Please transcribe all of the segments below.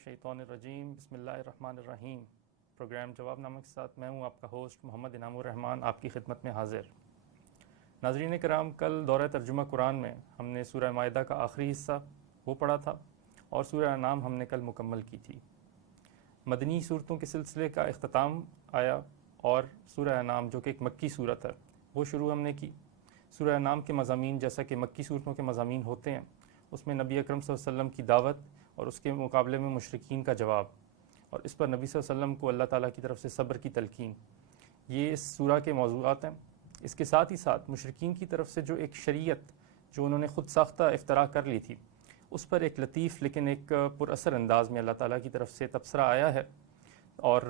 الشیطان الرجیم بسم اللہ الرحمن الرحیم۔ پروگرام جواب نامہ کے ساتھ میں ہوں آپ کا ہوسٹ محمد انعام الرحمان، آپ کی خدمت میں حاضر۔ ناظرین کرام، کل دورہ ترجمہ قرآن میں ہم نے سورہ مائدہ کا آخری حصہ وہ پڑھا تھا اور سورہ انعام ہم نے کل مکمل کی تھی۔ مدنی صورتوں کے سلسلے کا اختتام آیا اور سورہ انعام جو کہ ایک مکی صورت ہے وہ شروع ہم نے کی۔ سورہ انعام کے مضامین جیسا کہ مکی صورتوں کے مضامین ہوتے ہیں، اس میں نبی اکرم صلی اللہ علیہ وسلم کی دعوت اور اس کے مقابلے میں مشرکین کا جواب، اور اس پر نبی صلی اللہ علیہ وسلم کو اللہ تعالیٰ کی طرف سے صبر کی تلقین، یہ اس سورہ کے موضوعات ہیں۔ اس کے ساتھ ہی ساتھ مشرکین کی طرف سے جو ایک شریعت جو انہوں نے خود ساختہ اختراع کر لی تھی، اس پر ایک لطیف لیکن ایک پر اثر انداز میں اللہ تعالیٰ کی طرف سے تبصرہ آیا ہے، اور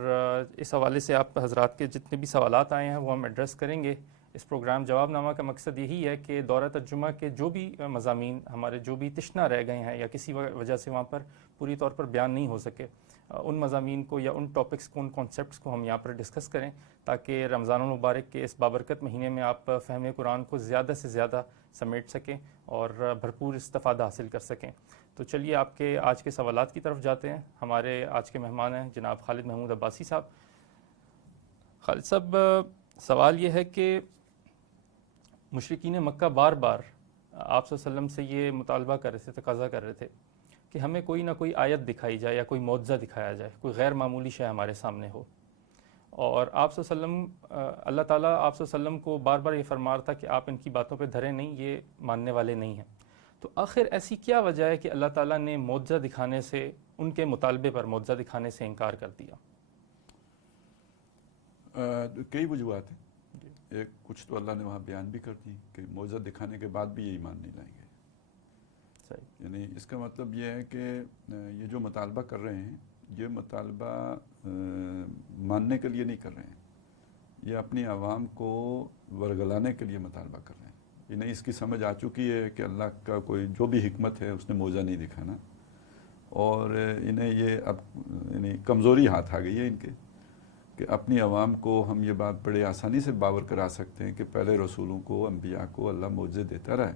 اس حوالے سے آپ حضرات کے جتنے بھی سوالات آئے ہیں وہ ہم ایڈریس کریں گے۔ اس پروگرام جواب نامہ کا مقصد یہی ہے کہ دورہ ترجمہ کے جو بھی مضامین ہمارے جو بھی تشنہ رہ گئے ہیں یا کسی وجہ سے وہاں پر پوری طور پر بیان نہیں ہو سکے، ان مضامین کو یا ان ٹاپکس کو، ان کانسیپٹس کو ہم یہاں پر ڈسکس کریں تاکہ رمضان المبارک کے اس بابرکت مہینے میں آپ فہم قرآن کو زیادہ سے زیادہ سمیٹ سکیں اور بھرپور استفادہ حاصل کر سکیں۔ تو چلیے آپ کے آج کے سوالات کی طرف جاتے ہیں۔ ہمارے آج کے مہمان ہیں جناب خالد محمود عباسی صاحب۔ خالد صاحب، سوال یہ ہے کہ مشرکین مکہ بار بار آپ صلی اللہ علیہ وسلم سے یہ مطالبہ کر رہے تھے، تقاضا کر رہے تھے کہ ہمیں کوئی نہ کوئی آیت دکھائی جائے یا کوئی معجزہ دکھایا جائے، کوئی غیر معمولی شے ہمارے سامنے ہو، اور آپ صلی اللہ علیہ وسلم، اللہ تعالیٰ آپ صلی اللہ علیہ وسلم کو بار بار یہ فرما رہا تھا کہ آپ ان کی باتوں پہ دھرے نہیں، یہ ماننے والے نہیں ہیں۔ تو آخر ایسی کیا وجہ ہے کہ اللہ تعالیٰ نے معجزہ دکھانے سے، ان کے مطالبے پر معجزہ دکھانے سے انکار کر دیا؟ کئی وجوہات ہیں۔ ایک کچھ تو اللہ نے وہاں بیان بھی کر دی کہ معجزہ دکھانے کے بعد بھی یہ ایمان نہیں لائیں گے۔ صحیح، یعنی اس کا مطلب یہ ہے کہ یہ جو مطالبہ کر رہے ہیں، یہ مطالبہ ماننے کے لیے نہیں کر رہے ہیں، یہ اپنی عوام کو ورگلانے کے لیے مطالبہ کر رہے ہیں۔ انہیں اس کی سمجھ آ چکی ہے کہ اللہ کا کوئی جو بھی حکمت ہے اس نے معجزہ نہیں دکھانا، اور انہیں یہ اب یعنی کمزوری ہاتھ آ گئی ہے ان کے کہ اپنی عوام کو ہم یہ بات بڑے آسانی سے باور کرا سکتے ہیں کہ پہلے رسولوں کو، انبیاء کو اللہ معجزے دیتا رہا ہے،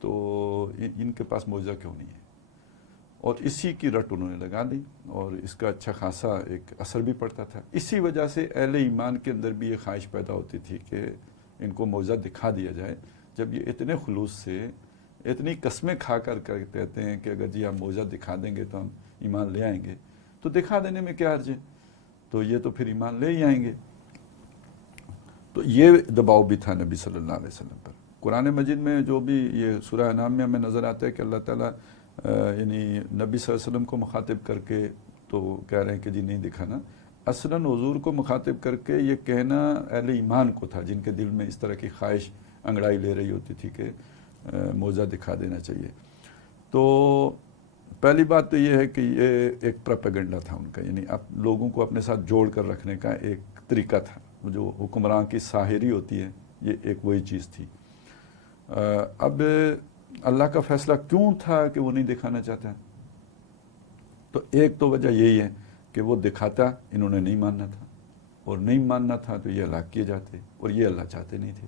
تو ان کے پاس معجزہ کیوں نہیں ہے؟ اور اسی کی رٹ انہوں نے لگا دی، اور اس کا اچھا خاصا ایک اثر بھی پڑتا تھا۔ اسی وجہ سے اہل ایمان کے اندر بھی یہ خواہش پیدا ہوتی تھی کہ ان کو معجزہ دکھا دیا جائے، جب یہ اتنے خلوص سے، اتنی قسمیں کھا کر کہتے ہیں کہ اگر جی آپ معجزہ دکھا دیں گے تو ہم ایمان لے آئیں گے، تو دکھا دینے میں کیا حرج ہے، تو یہ تو پھر ایمان لے ہی آئیں گے۔ تو یہ دباؤ بھی تھا نبی صلی اللہ علیہ وسلم پر۔ قرآن مجید میں جو بھی یہ سورہ انعام میں ہمیں نظر آتا ہے کہ اللہ تعالیٰ یعنی نبی صلی اللہ علیہ وسلم کو مخاطب کر کے تو کہہ رہے ہیں کہ جی نہیں دکھانا، اصلاً حضور کو مخاطب کر کے یہ کہنا اہل ایمان کو تھا، جن کے دل میں اس طرح کی خواہش انگڑائی لے رہی ہوتی تھی کہ معجزہ دکھا دینا چاہیے۔ تو پہلی بات تو یہ ہے کہ یہ ایک پروپیگنڈا تھا ان کا، یعنی اب لوگوں کو اپنے ساتھ جوڑ کر رکھنے کا ایک طریقہ تھا، جو حکمران کی ساحری ہوتی ہے، یہ ایک وہی چیز تھی۔ اب اللہ کا فیصلہ کیوں تھا کہ وہ نہیں دکھانا چاہتا؟ تو ایک تو وجہ یہی ہے کہ وہ دکھاتا، انہوں نے نہیں ماننا تھا، اور نہیں ماننا تھا تو یہ ہلاک کیے جاتے، اور یہ اللہ چاہتے نہیں تھے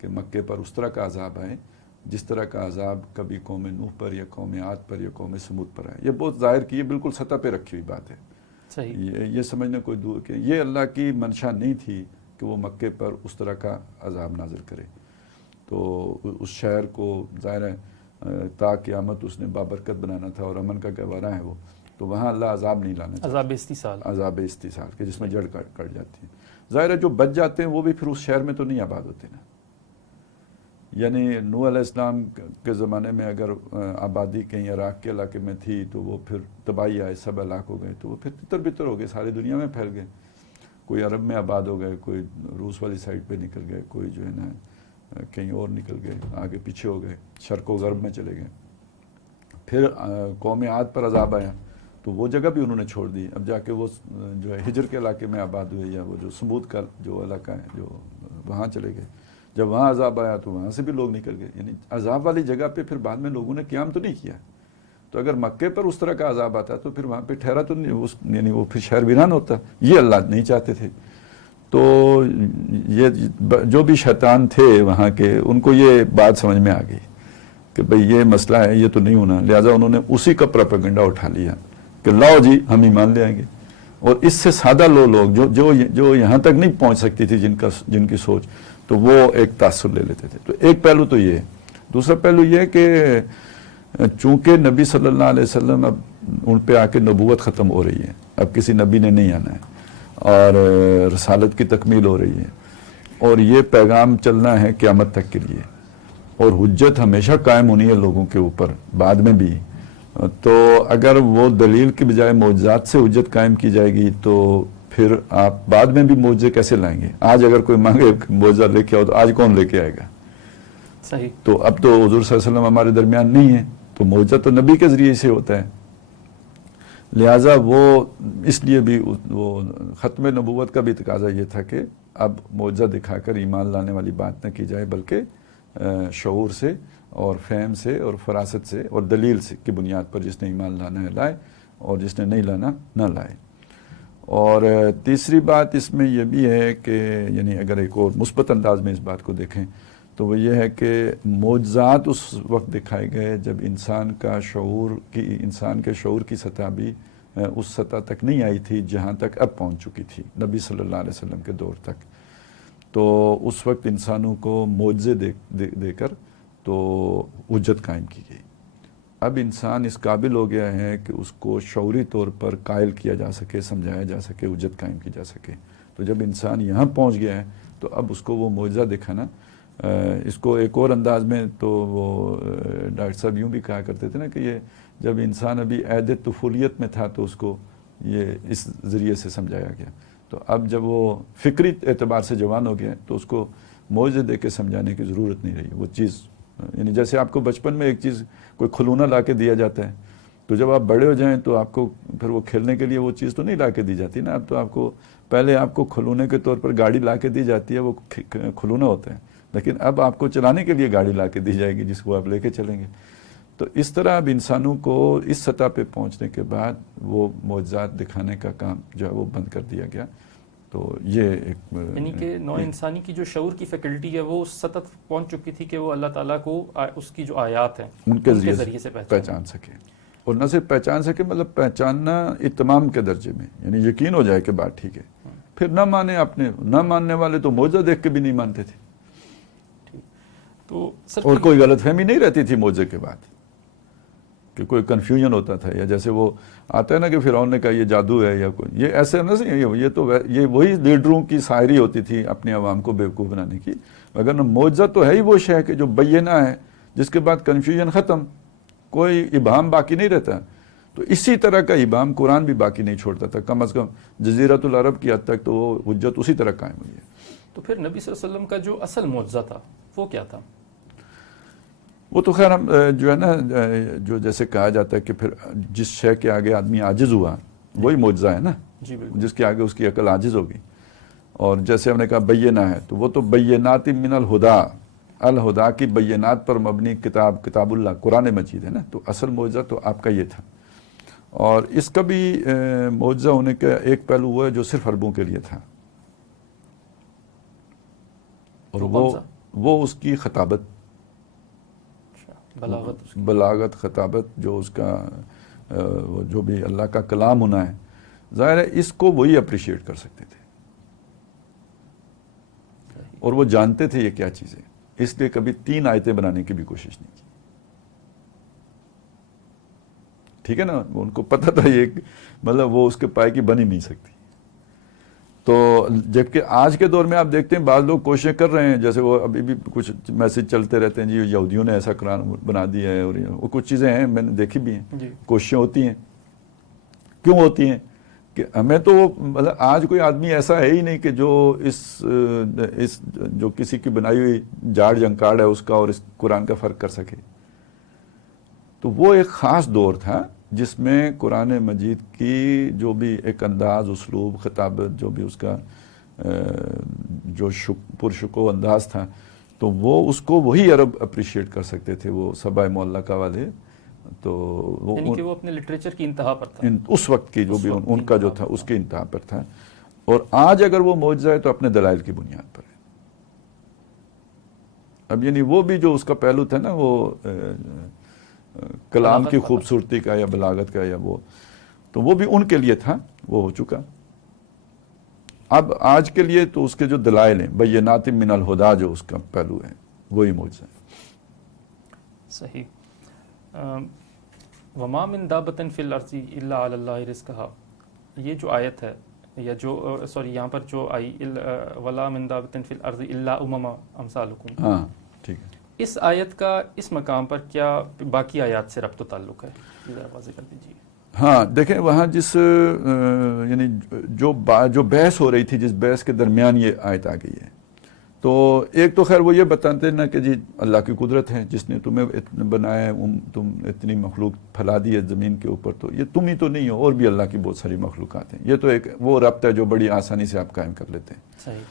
کہ مکے پر اس طرح کا عذاب آئے جس طرح کا عذاب کبھی قوم نوح پر یا قوم عاد پر یا قوم سمود پر آئے۔ یہ بہت ظاہر کی، یہ بالکل سطح پہ رکھی ہوئی بات ہے۔ صحیح، یہ سمجھنا کوئی دور کہ یہ اللہ کی منشا نہیں تھی کہ وہ مکے پر اس طرح کا عذاب نازل کرے۔ تو اس شہر کو ظاہر ہے تا قیامت اس نے بابرکت بنانا تھا اور امن کا گہوارہ ہے وہ، تو وہاں اللہ عذاب نہیں لانا چاہتا، عذاب استحصال کہ جس میں جڑ کٹ جاتی ہے۔ ظاہر ہے جو بچ جاتے ہیں وہ بھی پھر اس شہر میں تو نہیں آباد ہوتے نا، یعنی نوح علیہ السلام کے زمانے میں اگر آبادی کہیں عراق کے علاقے میں تھی تو وہ پھر تباہی آئے، سب ہلاک ہو گئے، تو وہ پھر تتر بتر ہو گئے، ساری دنیا میں پھیل گئے، کوئی عرب میں آباد ہو گئے، کوئی روس والی سائڈ پہ نکل گئے، کوئی جو ہے نا کہیں اور نکل گئے، آگے پیچھے ہو گئے، شرق و غرب میں چلے گئے۔ پھر قوم عاد پر عذاب آیا تو وہ جگہ بھی انہوں نے چھوڑ دی، اب جا کے وہ جو ہے ہجر کے علاقے میں آباد ہوئے، یا وہ جو سمود کا جو علاقہ ہے جو وہاں چلے گئے۔ جب وہاں عذاب آیا تو وہاں سے بھی لوگ نکل گئے، یعنی عذاب والی جگہ پہ پھر بعد میں لوگوں نے قیام تو نہیں کیا۔ تو اگر مکے پر اس طرح کا عذاب آتا تو پھر وہاں پہ ٹھہرا تو نہیں، یعنی وہ پھر شہر ویران ہوتا، یہ اللہ نہیں چاہتے تھے۔ تو یہ جو بھی شیطان تھے وہاں کے، ان کو یہ بات سمجھ میں آ گئی کہ بھئی یہ مسئلہ ہے، یہ تو نہیں ہونا، لہٰذا انہوں نے اسی کا پروپیگنڈا اٹھا لیا کہ لاؤ جی ہم ایمان لے آئیں گے. اور اس سے سادہ لوگ جو یہاں تک نہیں پہنچ سکتی تھی جن کی سوچ, تو وہ ایک تاثر لے لیتے تھے. تو ایک پہلو تو یہ ہے. دوسرا پہلو یہ ہے کہ چونکہ نبی صلی اللہ علیہ وسلم اب ان پہ آ کے نبوت ختم ہو رہی ہے, اب کسی نبی نے نہیں آنا ہے, اور رسالت کی تکمیل ہو رہی ہے, اور یہ پیغام چلنا ہے قیامت تک کے لیے, اور حجت ہمیشہ قائم ہونی ہے لوگوں کے اوپر بعد میں بھی. تو اگر وہ دلیل کی بجائے معجزات سے حجت قائم کی جائے گی تو پھر آپ بعد میں بھی معجزے کیسے لائیں گے؟ آج اگر کوئی مانگے معجزہ لے کے آؤ تو آج کون لے کے آئے گا؟ صحیح. تو اب تو حضور صلی اللہ علیہ وسلم ہمارے درمیان نہیں ہے, تو معجزہ تو نبی کے ذریعے سے ہوتا ہے. لہٰذا وہ اس لیے بھی وہ ختم نبوت کا بھی تقاضا یہ تھا کہ اب معجزہ دکھا کر ایمان لانے والی بات نہ کی جائے, بلکہ شعور سے اور فہم سے اور فراست سے اور دلیل سے کی بنیاد پر جس نے ایمان لانا ہے لائے, اور جس نے نہیں لانا نہ لائے. اور تیسری بات اس میں یہ بھی ہے کہ یعنی اگر ایک اور مثبت انداز میں اس بات کو دیکھیں تو وہ یہ ہے کہ معجزات اس وقت دکھائے گئے جب انسان کے شعور کی سطح بھی اس سطح تک نہیں آئی تھی جہاں تک اب پہنچ چکی تھی نبی صلی اللہ علیہ وسلم کے دور تک. تو اس وقت انسانوں کو معجزے دے کر تو حجت قائم کی گئی. اب انسان اس قابل ہو گیا ہے کہ اس کو شعوری طور پر قائل کیا جا سکے, سمجھایا جا سکے, حجت قائم کی جا سکے. تو جب انسان یہاں پہنچ گیا ہے تو اب اس کو وہ معجزہ دکھانا, اس کو ایک اور انداز میں تو وہ ڈاکٹر صاحب یوں بھی کہا کرتے تھے نا کہ یہ جب انسان ابھی عہد طفولیت میں تھا تو اس کو یہ اس ذریعے سے سمجھایا گیا. تو اب جب وہ فکری اعتبار سے جوان ہو گیا تو اس کو معجزے دے کے سمجھانے کی ضرورت نہیں رہی. وہ چیز یعنی جیسے آپ کو بچپن میں ایک چیز کوئی کھلونا لا کے دیا جاتا ہے, تو جب آپ بڑے ہو جائیں تو آپ کو پھر وہ کھیلنے کے لیے وہ چیز تو نہیں لا کے دی جاتی نا. اب تو آپ کو پہلے آپ کو کھلونے کے طور پر گاڑی لا کے دی جاتی ہے, وہ کھلونا ہوتا ہے, لیکن اب آپ کو چلانے کے لیے گاڑی لا کے دی جائے گی جس کو آپ لے کے چلیں گے. تو اس طرح اب انسانوں کو اس سطح پہ پہنچنے کے بعد وہ معجزات دکھانے کا کام جو ہے وہ بند کر دیا گیا. تو یہ ایک یعنی کہ نوع انسانی کی جو شعور کی فیکلٹی ہے وہ اس سطح پہنچ چکی تھی کہ وہ اللہ تعالیٰ کو اس کی جو آیات ہیں ان کے ذریعے سے پہچان سکے, اور نہ صرف پہچان سکے مطلب پہچاننا اتمام کے درجے میں, یعنی یقین ہو جائے کہ بات ٹھیک ہے. پھر نہ مانے اپنے, نہ ماننے والے تو معجزہ دیکھ کے بھی نہیں مانتے تھے. تو اور کوئی غلط فہمی نہیں رہتی تھی معجزے کے بعد کہ کوئی کنفیوژن ہوتا تھا, یا جیسے وہ آتا ہے نا کہ فرعون نے کہا یہ جادو ہے یا کوئی, یہ ایسے نہ صحیح, یہ تو یہ وہی لیڈروں کی شاعری ہوتی تھی اپنے عوام کو بیوقوف بنانے کی. اگر معجزہ تو ہے ہی وہ شے کہ جو بینہ ہے, جس کے بعد کنفیوژن ختم, کوئی ابہام باقی نہیں رہتا. تو اسی طرح کا ابہام قرآن بھی باقی نہیں چھوڑتا تھا, کم از کم جزیرۃ العرب کی حد تک تو وہ حجت اسی طرح قائم ہوئی ہے. تو پھر نبی صلی اللہ علیہ وسلم کا جو اصل معجزہ تھا وہ کیا تھا؟ وہ تو خیر ہم جو ہے نا جو جیسے کہا جاتا ہے کہ پھر جس شے کے آگے آدمی عاجز ہوا وہی معجزہ ہے نا, جی بالکل, جس کے آگے اس کی عقل عاجز ہوگی. اور جیسے ہم نے کہا بینہ ہے, تو وہ تو بینات من الہدا, الہدا کی بینات پر مبنی کتاب اللہ قرآن مجید ہے نا. تو اصل معجزہ تو آپ کا یہ تھا. اور اس کا بھی معجزہ ہونے کا ایک پہلو ہوا ہے جو صرف عربوں کے لیے تھا, اور وہ اس کی خطابت, بلاغت, خطابت, جو اس کا جو بھی اللہ کا کلام ہونا ہے. ظاہر ہے اس کو وہی اپریشیٹ کر سکتے تھے, اور وہ جانتے تھے یہ کیا چیز ہے, اس لیے کبھی 3 آیتیں بنانے کی بھی کوشش نہیں کی. ٹھیک ہے نا, ان کو پتہ تھا یہ مطلب وہ اس کے پائے کی بن ہی نہیں سکتی. تو جبکہ آج کے دور میں آپ دیکھتے ہیں بعض لوگ کوششیں کر رہے ہیں, جیسے وہ ابھی بھی کچھ میسج چلتے رہتے ہیں جی یہودیوں نے ایسا قرآن بنا دیا ہے, اور وہ کچھ چیزیں ہیں میں نے دیکھی بھی ہیں, کوششیں ہوتی ہیں. کیوں ہوتی ہیں کہ ہمیں تو مطلب آج کوئی آدمی ایسا ہے ہی نہیں کہ جو اس جو کسی کی بنائی ہوئی جاڑ جنکاڑ ہے اس کا اور اس قرآن کا فرق کر سکے. تو وہ ایک خاص دور تھا جس میں قرآن مجید کی جو بھی ایک انداز, اسلوب, خطابت, جو بھی اس کا جو پرشکو انداز تھا, تو وہ اس کو وہی عرب اپریشیٹ کر سکتے تھے, وہ سبع معلقہ والے. تو یعنی کہ وہ اپنے لٹریچر کی انتہا پر تھا, اس وقت کی جو بھی ان کا جو تھا اس کی انتہا پر تھا. اور آج اگر وہ معجزہ ہے تو اپنے دلائل کی بنیاد پر ہے. اب یعنی وہ بھی جو اس کا پہلو تھا نا, وہ کلام کی خوبصورتی کا یا بلاغت کا, یا وہ تو وہ بھی ان کے لیے تھا، وہ ہو چکا. اب آج کے لیے تو اس کے جو دلائل ہیں بینات من الہدا، جو اس کا پہلو ہے وہی معجزہ ہے. صحیح. وما من دابۃ فی الارض الا علی اللہ رزقھا، یہ جو آیت ہے یا جو سوری یہاں پر جو آئی ولا من دابۃ فی الارض الا امم امثالکم، ہاں ٹھیک ہے. اس آیت کا اس مقام پر کیا باقی آیات سے ربط و تعلق ہے؟ ذرا واضح کر دیجیے. ہاں دیکھیں، وہاں جس یعنی جو بحث ہو رہی تھی، جس بحث کے درمیان یہ آیت آ گئی ہے، تو ایک تو خیر وہ یہ بتاتے نا کہ جی اللہ کی قدرت ہے جس نے تمہیں بنایا ہے، تم اتنی مخلوق پھیلا دی ہے زمین کے اوپر، تو یہ تم ہی تو نہیں ہو، اور بھی اللہ کی بہت ساری مخلوقات ہیں. یہ تو ایک وہ ربط ہے جو بڑی آسانی سے آپ قائم کر لیتے ہیں. صحیح.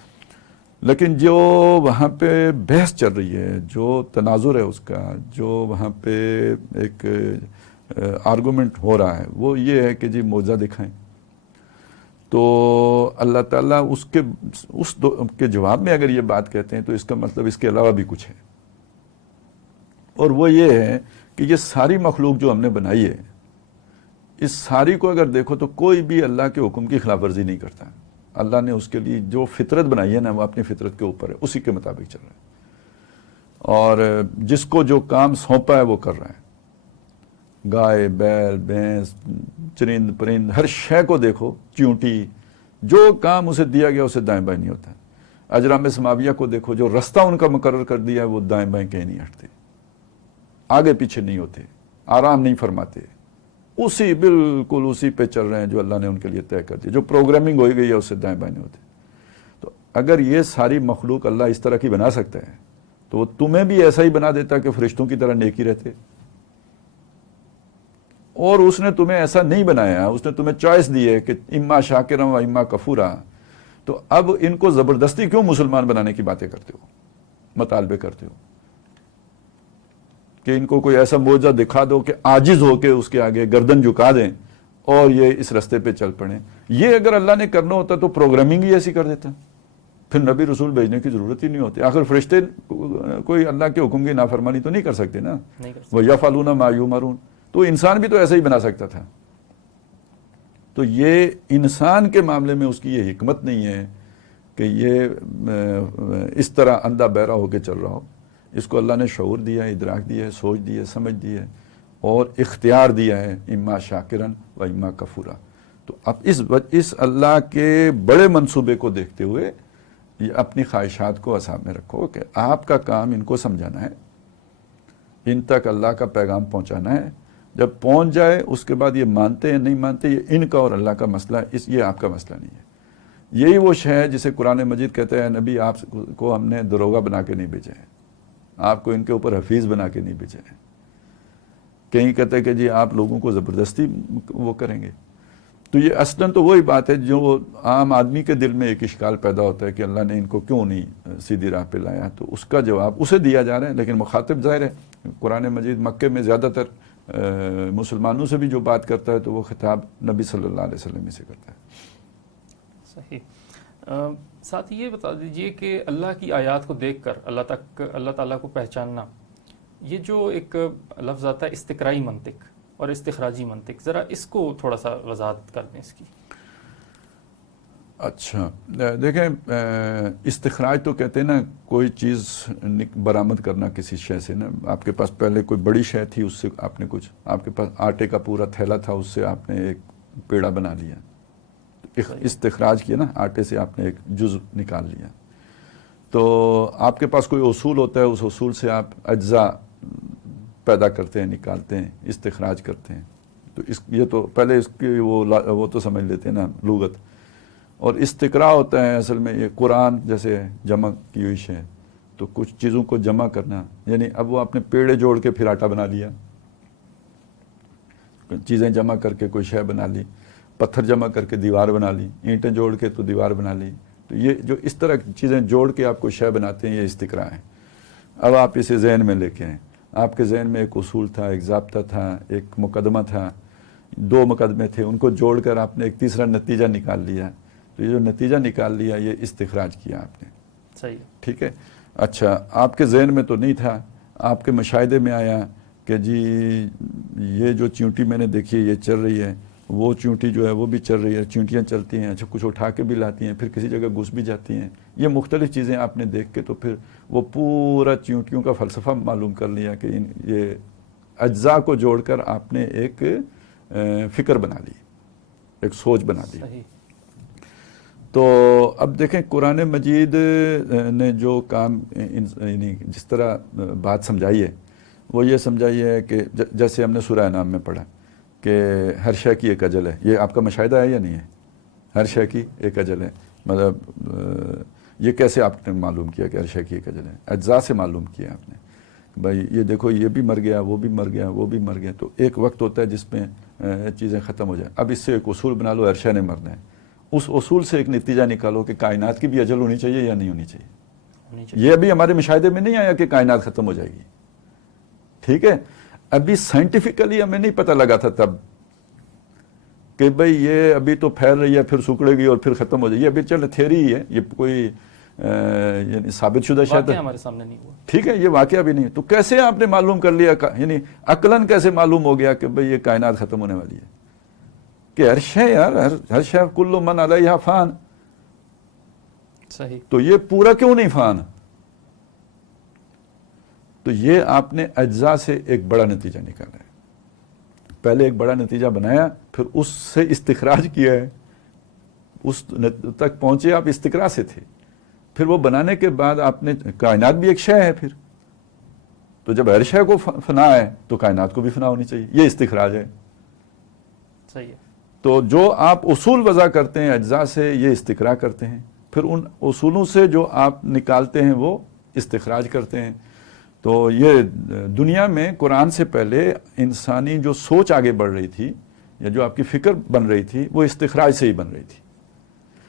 لیکن جو وہاں پہ بحث چل رہی ہے، جو تناظر ہے اس کا، جو وہاں پہ ایک آرگومنٹ ہو رہا ہے، وہ یہ ہے کہ جی معجزہ دکھائیں. تو اللہ تعالیٰ اس کے جواب میں اگر یہ بات کہتے ہیں تو اس کا مطلب اس کے علاوہ بھی کچھ ہے، اور وہ یہ ہے کہ یہ ساری مخلوق جو ہم نے بنائی ہے، اس ساری کو اگر دیکھو تو کوئی بھی اللہ کے حکم کی خلاف ورزی نہیں کرتا. اللہ نے اس کے لیے جو فطرت بنائی ہے نا، وہ اپنی فطرت کے اوپر ہے، اسی کے مطابق چل رہا ہے، اور جس کو جو کام سونپا ہے وہ کر رہا ہے. گائے، بیل، بھینس، چرند پرند، ہر شے کو دیکھو، چیونٹی، جو کام اسے دیا گیا اسے دائیں بائیں نہیں ہوتا. اجرام سماویہ کو دیکھو، جو رستہ ان کا مقرر کر دیا ہے وہ دائیں بائیں کہیں نہیں ہٹتے، آگے پیچھے نہیں ہوتے، آرام نہیں فرماتے، بالکل اسی پہ چل رہے ہیں جو اللہ نے ان کے لیے طے کر دیا. جو پروگرامنگ ہوئی گئی ہے اس سے دائیں بائیں نہیں ہوتے. تو اگر یہ ساری مخلوق اللہ اس طرح کی بنا سکتا ہے تو وہ تمہیں بھی ایسا ہی بنا دیتا کہ فرشتوں کی طرح نیکی رہتے. اور اس نے تمہیں ایسا نہیں بنایا، اس نے تمہیں چوائس دی ہے کہ اما شاکرا و اما کفورا. تو اب ان کو زبردستی کیوں مسلمان بنانے کی باتیں کرتے ہو، مطالبے کرتے ہو کہ ان کو کوئی ایسا معجزہ دکھا دو کہ عاجز ہو کے اس کے آگے گردن جھکا دیں اور یہ اس رستے پہ چل پڑیں. یہ اگر اللہ نے کرنا ہوتا تو پروگرامنگ ہی ایسی کر دیتا، پھر نبی رسول بھیجنے کی ضرورت ہی نہیں ہوتی. آخر فرشتے کوئی اللہ کے حکم کی نافرمانی تو نہیں کر سکتے نا، وَيَفْعَلُونَ مَا يُؤْمَرُونَ. تو انسان بھی تو ایسا ہی بنا سکتا تھا. تو یہ انسان کے معاملے میں اس کی یہ حکمت نہیں ہے کہ یہ اس طرح اندھا بہرا ہو کے چل رہا ہو. اس کو اللہ نے شعور دیا ہے، ادراک دیا ہے، سوچ دی ہے، سمجھ دی ہے، اور اختیار دیا ہے، اما شاکرن و اما کفورا. تو اب اس اللہ کے بڑے منصوبے کو دیکھتے ہوئے یہ اپنی خواہشات کو سامنے رکھو کہ آپ کا کام ان کو سمجھانا ہے، ان تک اللہ کا پیغام پہنچانا ہے. جب پہنچ جائے اس کے بعد یہ مانتے ہیں نہیں مانتے، یہ ان کا اور اللہ کا مسئلہ ہے، یہ آپ کا مسئلہ نہیں ہے. یہی وہ شے ہے جسے قرآن مجید کہتا ہے نبی آپ کو ہم نے دروغہ بنا کے نہیں بھیجا ہے، آپ کو ان کے اوپر حفیظ بنا کے نہیں بھیجا ہے. کہیں کہتے ہیں کہ جی آپ لوگوں کو زبردستی وہ کریں گے. تو یہ اصلاً تو وہی بات ہے جو عام آدمی کے دل میں ایک اشکال پیدا ہوتا ہے کہ اللہ نے ان کو کیوں نہیں سیدھی راہ پہ لایا. تو اس کا جواب اسے دیا جا رہا ہے، لیکن مخاطب ظاہر ہے قرآن مجید مکے میں زیادہ تر مسلمانوں سے بھی جو بات کرتا ہے تو وہ خطاب نبی صلی اللہ علیہ وسلم ہی سے کرتا ہے. صحیح. ساتھ یہ بتا دیجئے کہ اللہ کی آیات کو دیکھ کر اللہ تعالیٰ کو پہچاننا، یہ جو ایک لفظ آتا ہے استقرائی منطق اور استخراجی منطق، ذرا اس کو تھوڑا سا وضاحت کر دیں اس کی. اچھا دیکھیں، استخراج تو کہتے ہیں نا کوئی چیز برآمد کرنا کسی شے سے. نا آپ کے پاس پہلے کوئی بڑی شے تھی، اس سے آپ نے کچھ، آپ کے پاس آٹے کا پورا تھیلا تھا، اس سے آپ نے ایک پیڑا بنا لیا، استخراج کیا نا، آٹے سے آپ نے ایک جزء نکال لیا. تو آپ کے پاس کوئی اصول ہوتا ہے، اس اصول سے آپ اجزاء پیدا کرتے ہیں، نکالتے ہیں، استخراج کرتے ہیں. تو یہ تو پہلے اس کی وہ تو سمجھ لیتے ہیں نا لغت. اور استقراء ہوتا ہے اصل میں یہ قرآن جیسے جمع کی ہوئی شے، تو کچھ چیزوں کو جمع کرنا، یعنی اب وہ آپ نے پیڑے جوڑ کے پھر آٹا بنا لیا، چیزیں جمع کر کے کوئی شے بنا لی، پتھر جمع کر کے دیوار بنا لی، اینٹیں جوڑ کے تو دیوار بنا لی. تو یہ جو اس طرح چیزیں جوڑ کے آپ کو شے بناتے ہیں، یہ استقراء ہے. اب آپ اسے ذہن میں لے کے آئیں. آپ کے ذہن میں ایک اصول تھا، ایک ضابطہ تھا، ایک مقدمہ تھا، 2 مقدمے تھے، ان کو جوڑ کر آپ نے ایک تیسرا نتیجہ نکال لیا. تو یہ جو نتیجہ نکال لیا یہ استخراج کیا آپ نے. صحیح. ٹھیک ہے. اچھا آپ کے ذہن میں تو نہیں تھا، آپ کے مشاہدے میں آیا کہ جی یہ جو چیونٹی میں نے دیکھی ہے یہ چل رہی ہے، وہ چونٹی جو ہے وہ بھی چل رہی ہے، چونٹیاں چلتی ہیں، اچھا کچھ اٹھا کے بھی لاتی ہیں، پھر کسی جگہ گھس بھی جاتی ہیں. یہ مختلف چیزیں آپ نے دیکھ کے تو پھر وہ پورا چونٹیوں کا فلسفہ معلوم کر لیا کہ یہ اجزاء کو جوڑ کر آپ نے ایک فکر بنا لی، ایک سوچ بنا لی. صحیح. تو اب دیکھیں قرآن مجید نے جو کام یعنی جس طرح بات سمجھائی ہے وہ یہ سمجھائی ہے کہ جیسے ہم نے سورہ انعام میں پڑھا کہ ہر شے کی ایک اجل ہے. یہ آپ کا مشاہدہ ہے یا نہیں ہے؟ ہر شے کی ایک اجل ہے. مطلب یہ کیسے آپ نے معلوم کیا کہ ہر شے کی ایک اجل ہے؟ اجزاء سے معلوم کیا آپ نے. بھائی یہ دیکھو یہ بھی مر گیا، وہ بھی مر گیا، وہ بھی مر گیا. تو ایک وقت ہوتا ہے جس میں چیزیں ختم ہو جائیں. اب اس سے ایک اصول بنا لو، ہر شے نے مرنا ہے. اس اصول سے ایک نتیجہ نکالو کہ کائنات کی بھی اجل ہونی چاہیے یا نہیں ہونی چاہیے. یہ ابھی ہمارے مشاہدے میں نہیں آیا کہ کائنات ختم ہو جائے گی. ٹھیک ہے، ابھی سائنٹیفکلی ہمیں نہیں پتہ لگا تھا تب کہ بھئی یہ ابھی تو پھیل رہی ہے، پھر سکڑے گی اور پھر ختم ہو جائے گی. یہ ابھی چل تھیوری ہی ہے، یہ کوئی یعنی ثابت شدہ شاید ہمارے سامنے نہیں ہوا. ٹھیک ہے، یہ واقعہ بھی نہیں. تو کیسے آپ نے معلوم کر لیا، یعنی عقلاً کیسے معلوم ہو گیا کہ بھئی یہ کائنات ختم ہونے والی ہے؟ کہ ہر شے یار، ہر شے کل من علیہا فان. صحیح. تو یہ پورا کیوں نہیں فان؟ تو یہ آپ نے اجزاء سے ایک بڑا نتیجہ نکالا ہے. پہلے ایک بڑا نتیجہ بنایا، پھر اس سے استخراج کیا ہے. اس تک پہنچے آپ استقراء سے تھے. پھر وہ بنانے کے بعد آپ نے کائنات بھی ایک شے ہے. پھر تو جب ہر شے کو فنا ہے تو کائنات کو بھی فنا ہونی چاہیے. یہ استخراج ہے. صحیح ہے. تو جو آپ اصول وضع کرتے ہیں اجزاء سے، یہ استقراء کرتے ہیں. پھر ان اصولوں سے جو آپ نکالتے ہیں وہ استخراج کرتے ہیں. تو یہ دنیا میں قرآن سے پہلے انسانی جو سوچ آگے بڑھ رہی تھی یا جو آپ کی فکر بن رہی تھی وہ استخراج سے ہی بن رہی تھی.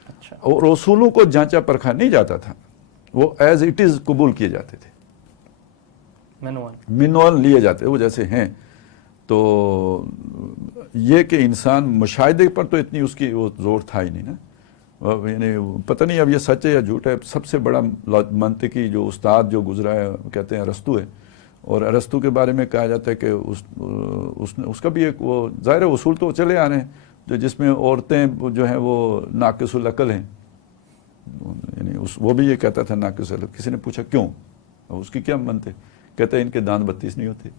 اچھا. اور اصولوں کو جانچا پرکھا نہیں جاتا تھا، وہ ایز اٹ از قبول کیے جاتے تھے، منوال لیے جاتے وہ جیسے ہیں. تو یہ کہ انسان مشاہدے پر تو اتنی اس کی وہ زور تھا ہی نہیں نا. یعنی پتہ نہیں اب یہ سچ ہے یا جھوٹ ہے. سب سے بڑا منطقی جو استاد جو گزرا ہے کہتے ہیں ارسطو ہے. اور ارسطو کے بارے میں کہا جاتا ہے کہ اس کا بھی ایک وہ ظاہر اصول تو چلے آ رہے ہیں جس میں عورتیں جو ہیں وہ ناقص العقل ہیں. یعنی وہ بھی یہ کہتا تھا ناقص العقل. کسی نے پوچھا کیوں؟ اس کی کیا منطق؟ کہتا ہے ان کے دانت 32 نہیں ہوتے.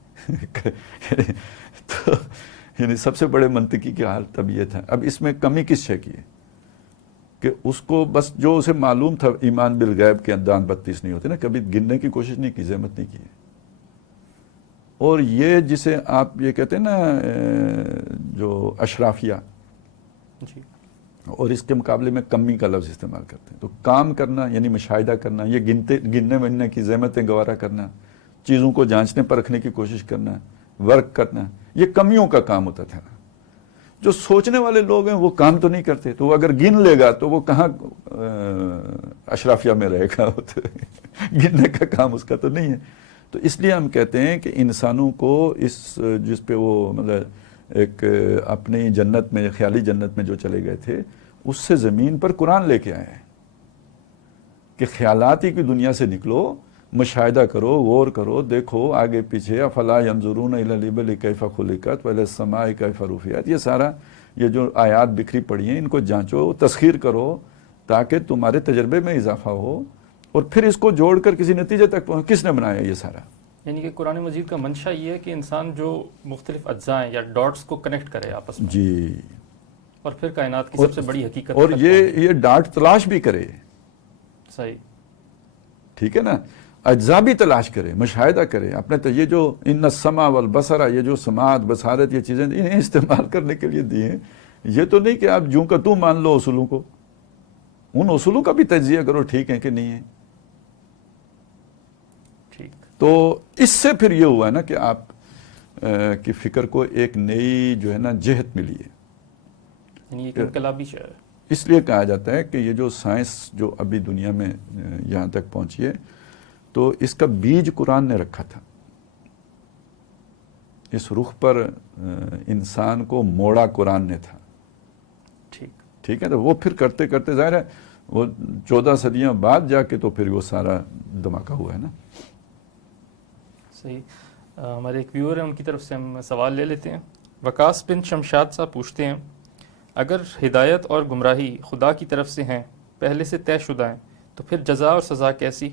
تو یعنی سب سے بڑے منطقی کی حال تب یہ تھا. اب اس میں کمی کس شے کی ہے کہ اس کو بس جو اسے معلوم تھا ایمان بالغیب کے دانت 32 نہیں ہوتے نا، کبھی گننے کی کوشش نہیں کی، زحمت نہیں کی. اور یہ جسے آپ یہ کہتے ہیں نا جو اشرافیہ، جی، اور اس کے مقابلے میں کمی کا لفظ استعمال کرتے ہیں. تو کام کرنا یعنی مشاہدہ کرنا، یہ گننے وننے کی زحمتیں گوارا کرنا، چیزوں کو جانچنے پرکھنے کی کوشش کرنا، ورک کرنا، یہ کمیوں کا کام ہوتا تھا. جو سوچنے والے لوگ ہیں وہ کام تو نہیں کرتے. تو وہ اگر گن لے گا تو وہ کہاں اشرافیہ میں رہے گا؟ گننے کا کام اس کا تو نہیں ہے. تو اس لیے ہم کہتے ہیں کہ انسانوں کو جس پہ وہ مطلب ایک اپنی جنت میں، خیالی جنت میں جو چلے گئے تھے، اس سے زمین پر قرآن لے کے آئے ہیں کہ خیالات ہی کی دنیا سے نکلو، مشاہدہ کرو، غور کرو، دیکھو آگے پیچھے. افلا ینظرون الی الابل کیف خلقت والی السماء کیف رفعت. یہ سارا یہ جو آیات بکھری پڑی ہیں ان کو جانچو، تسخیر کرو تاکہ تمہارے تجربے میں اضافہ ہو، اور پھر اس کو جوڑ کر کسی نتیجے تک کس نے بنایا یہ سارا؟ یعنی کہ قرآن مجید کا منشا یہ ہے کہ انسان جو مختلف اجزاء ہیں یا ڈاٹس کو کنیکٹ کرے آپس میں، جی، اور پھر کائنات کی سب سے بڑی حقیقت اور یہ ڈاٹ تلاش بھی کرے. صحیح. ٹھیک ہے نا، اجزاء بھی تلاش کرے، مشاہدہ کرے اپنے. تو یہ جو ان السمع والبصر، یہ جو سماعت بصارت یہ چیزیں انہیں استعمال کرنے کے لیے دی ہیں. یہ تو نہیں کہ آپ جوں کا تو مان لو اصولوں کو. ان اصولوں کا بھی تجزیہ کرو، ٹھیک ہے کہ نہیں ہے. ٹھیک. تو اس سے پھر یہ ہوا ہے نا کہ آپ کی فکر کو ایک نئی جو ہے نا جہت ملی ہے. یعنی ایک انقلابی شے ہے. اس لیے کہا جاتا ہے کہ یہ جو سائنس جو ابھی دنیا میں یہاں تک پہنچی ہے، تو اس کا بیج قرآن نے رکھا تھا. اس رخ پر انسان کو موڑا قرآن نے تھا. ٹھیک ہے. تو وہ پھر کرتے کرتے ظاہر ہے وہ 14 صدیاں بعد جا کے تو پھر وہ سارا دھماکہ ہوا ہے نا. صحیح. ہمارے ایک ویور ہیں، ان کی طرف سے ہم سوال لے لیتے ہیں. وقاص بن شمشاد صاحب پوچھتے ہیں اگر ہدایت اور گمراہی خدا کی طرف سے ہیں، پہلے سے طے شدہ ہیں، تو پھر جزا اور سزا کیسی،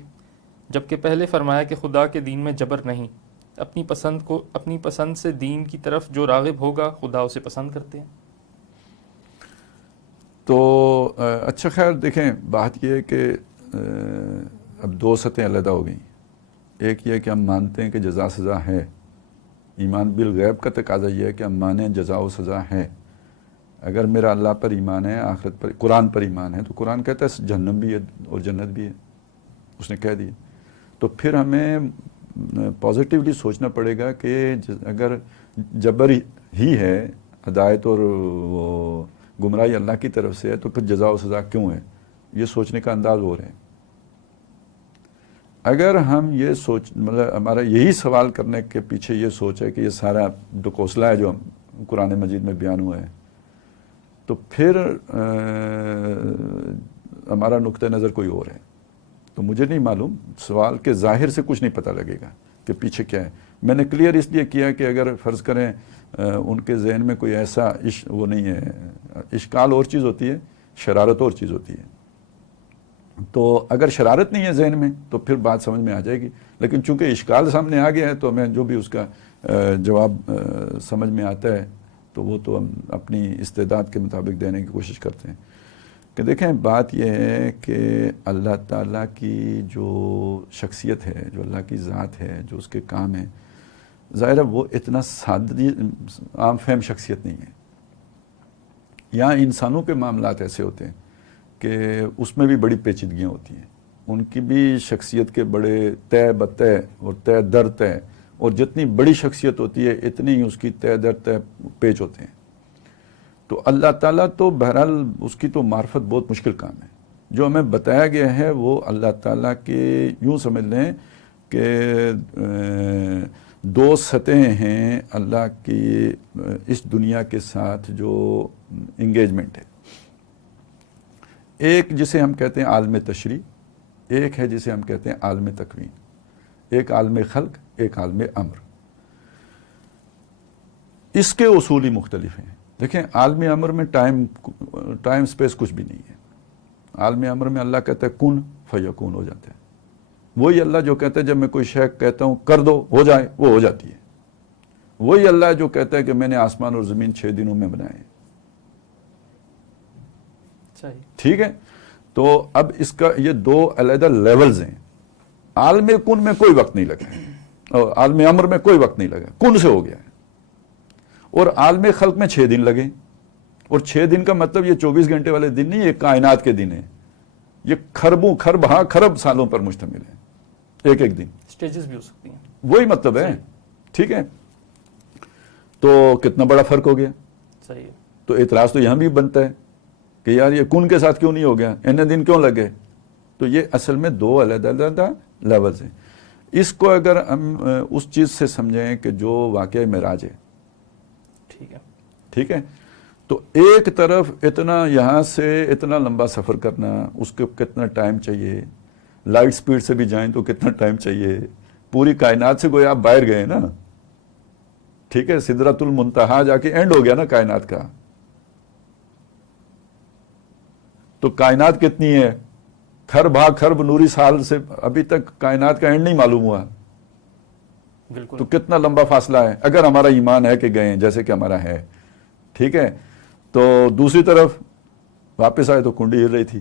جبکہ پہلے فرمایا کہ خدا کے دین میں جبر نہیں، اپنی پسند سے دین کی طرف جو راغب ہوگا خدا اسے پسند کرتے ہیں۔ تو اچھا خیر دیکھیں، بات یہ ہے کہ اب دو سطحیں علیحدہ ہو گئیں۔ ایک یہ کہ ہم مانتے ہیں کہ جزا سزا ہے، ایمان بالغیب کا تقاضا یہ ہے کہ ہم مانیں جزا و سزا ہے۔ اگر میرا اللہ پر ایمان ہے، آخرت پر، قرآن پر ایمان ہے، تو قرآن کہتا ہے جہنم بھی ہے اور جنت بھی ہے، اس نے کہہ دیا۔ تو پھر ہمیں پازیٹیولی سوچنا پڑے گا کہ اگر جبر ہی ہے، ہدایت اور وہ گمراہی اللہ کی طرف سے ہے، تو پھر جزا و سزا کیوں ہے؟ یہ سوچنے کا انداز ہو رہا ہے۔ اگر ہم یہ مطلب ہمارا یہی سوال کرنے کے پیچھے یہ سوچ ہے کہ یہ سارا ڈکوسلا ہے جو قرآن مجید میں بیان ہوا ہے، تو پھر ہمارا نقطہ نظر کوئی اور ہے۔ تو مجھے نہیں معلوم، سوال کے ظاہر سے کچھ نہیں پتہ لگے گا کہ پیچھے کیا ہے۔ میں نے کلیئر اس لیے کیا کہ اگر فرض کریں ان کے ذہن میں کوئی ایسا وہ نہیں ہے، اشکال اور چیز ہوتی ہے، شرارت اور چیز ہوتی ہے۔ تو اگر شرارت نہیں ہے ذہن میں تو پھر بات سمجھ میں آ جائے گی، لیکن چونکہ اشکال سامنے آ گیا ہے تو ہمیں جو بھی اس کا جواب سمجھ میں آتا ہے تو وہ تو ہم اپنی استعداد کے مطابق دینے کی کوشش کرتے ہیں۔ کہ دیکھیں، بات یہ ہے کہ اللہ تعالیٰ کی جو شخصیت ہے، جو اللہ کی ذات ہے، جو اس کے کام ہیں، ظاہر ہے وہ اتنا سادگی عام فہم شخصیت نہیں ہے۔ یہاں انسانوں کے معاملات ایسے ہوتے ہیں کہ اس میں بھی بڑی پیچیدگیاں ہوتی ہیں، ان کی بھی شخصیت کے بڑے طے بطے اور طے در طے، اور جتنی بڑی شخصیت ہوتی ہے اتنی ہی اس کی طے در طے پیچ ہوتے ہیں۔ تو اللہ تعالیٰ تو بہرحال اس کی تو معرفت بہت مشکل کام ہے۔ جو ہمیں بتایا گیا ہے وہ اللہ تعالیٰ کے یوں سمجھ لیں کہ دو سطحیں ہیں اللہ کی اس دنیا کے ساتھ جو انگیجمنٹ ہے۔ ایک جسے ہم کہتے ہیں عالم تشریع، ایک ہے جسے ہم کہتے ہیں عالم تکوین، ایک عالم خلق، ایک عالم امر۔ اس کے اصول ہی مختلف ہیں۔ دیکھیں، عالم امر میں ٹائم سپیس کچھ بھی نہیں ہے۔ عالم امر میں اللہ کہتا ہے کن فیکون، ہو جاتا ہے۔ وہی اللہ جو کہتا ہے جب میں کوئی شے کہتا ہوں کر دو ہو جائے، وہ ہو جاتی ہے۔ وہی اللہ جو کہتا ہے کہ میں نے آسمان اور زمین 6 دنوں میں بنائے ہیں۔ ٹھیک ہے، تو اب اس کا یہ دو علیحدہ لیولز ہیں۔ عالم کن میں کوئی وقت نہیں لگا ہے، اور عالم امر میں کوئی وقت نہیں لگا، کن سے ہو گیا ہے۔ اور عالم خلق میں 6 دن لگے، اور 6 دن کا مطلب یہ 24 گھنٹے والے دن نہیں، یہ کائنات کے دن ہیں، یہ خرب سالوں پر مشتمل ہے، ایک ایک دن، سٹیجز بھی ہو سکتی ہیں، وہی مطلب ہے۔ ٹھیک ہے، تو کتنا بڑا فرق ہو گیا۔ صحیح ہے۔ تو اعتراض تو یہاں بھی بنتا ہے کہ یار یہ کن کے ساتھ کیوں نہیں ہو گیا، اتنے دن کیوں لگے؟ تو یہ اصل میں دو علیحدہ علیحدہ لیولز ہیں۔ اس کو اگر ہم اس چیز سے سمجھیں کہ جو واقعہ معراج ہے، ٹھیک ہے، تو ایک طرف اتنا یہاں سے اتنا لمبا سفر کرنا، اس کو کتنا ٹائم چاہیے، لائٹ سپیڈ سے بھی جائیں تو کتنا ٹائم چاہیے، پوری کائنات سے گویا آپ باہر گئے نا۔ ٹھیک ہے، سدرۃ المنتہا جا کے اینڈ ہو گیا نا کائنات کا۔ تو کائنات کتنی ہے، خرب نوری سال سے ابھی تک کائنات کا اینڈ نہیں معلوم ہوا۔ بالکل، تو کتنا لمبا فاصلہ ہے اگر ہمارا ایمان ہے کہ گئے ہیں، جیسے کہ ہمارا ہے۔ ٹھیک ہے، تو دوسری طرف واپس آئے تو کنڈی ہل رہی تھی۔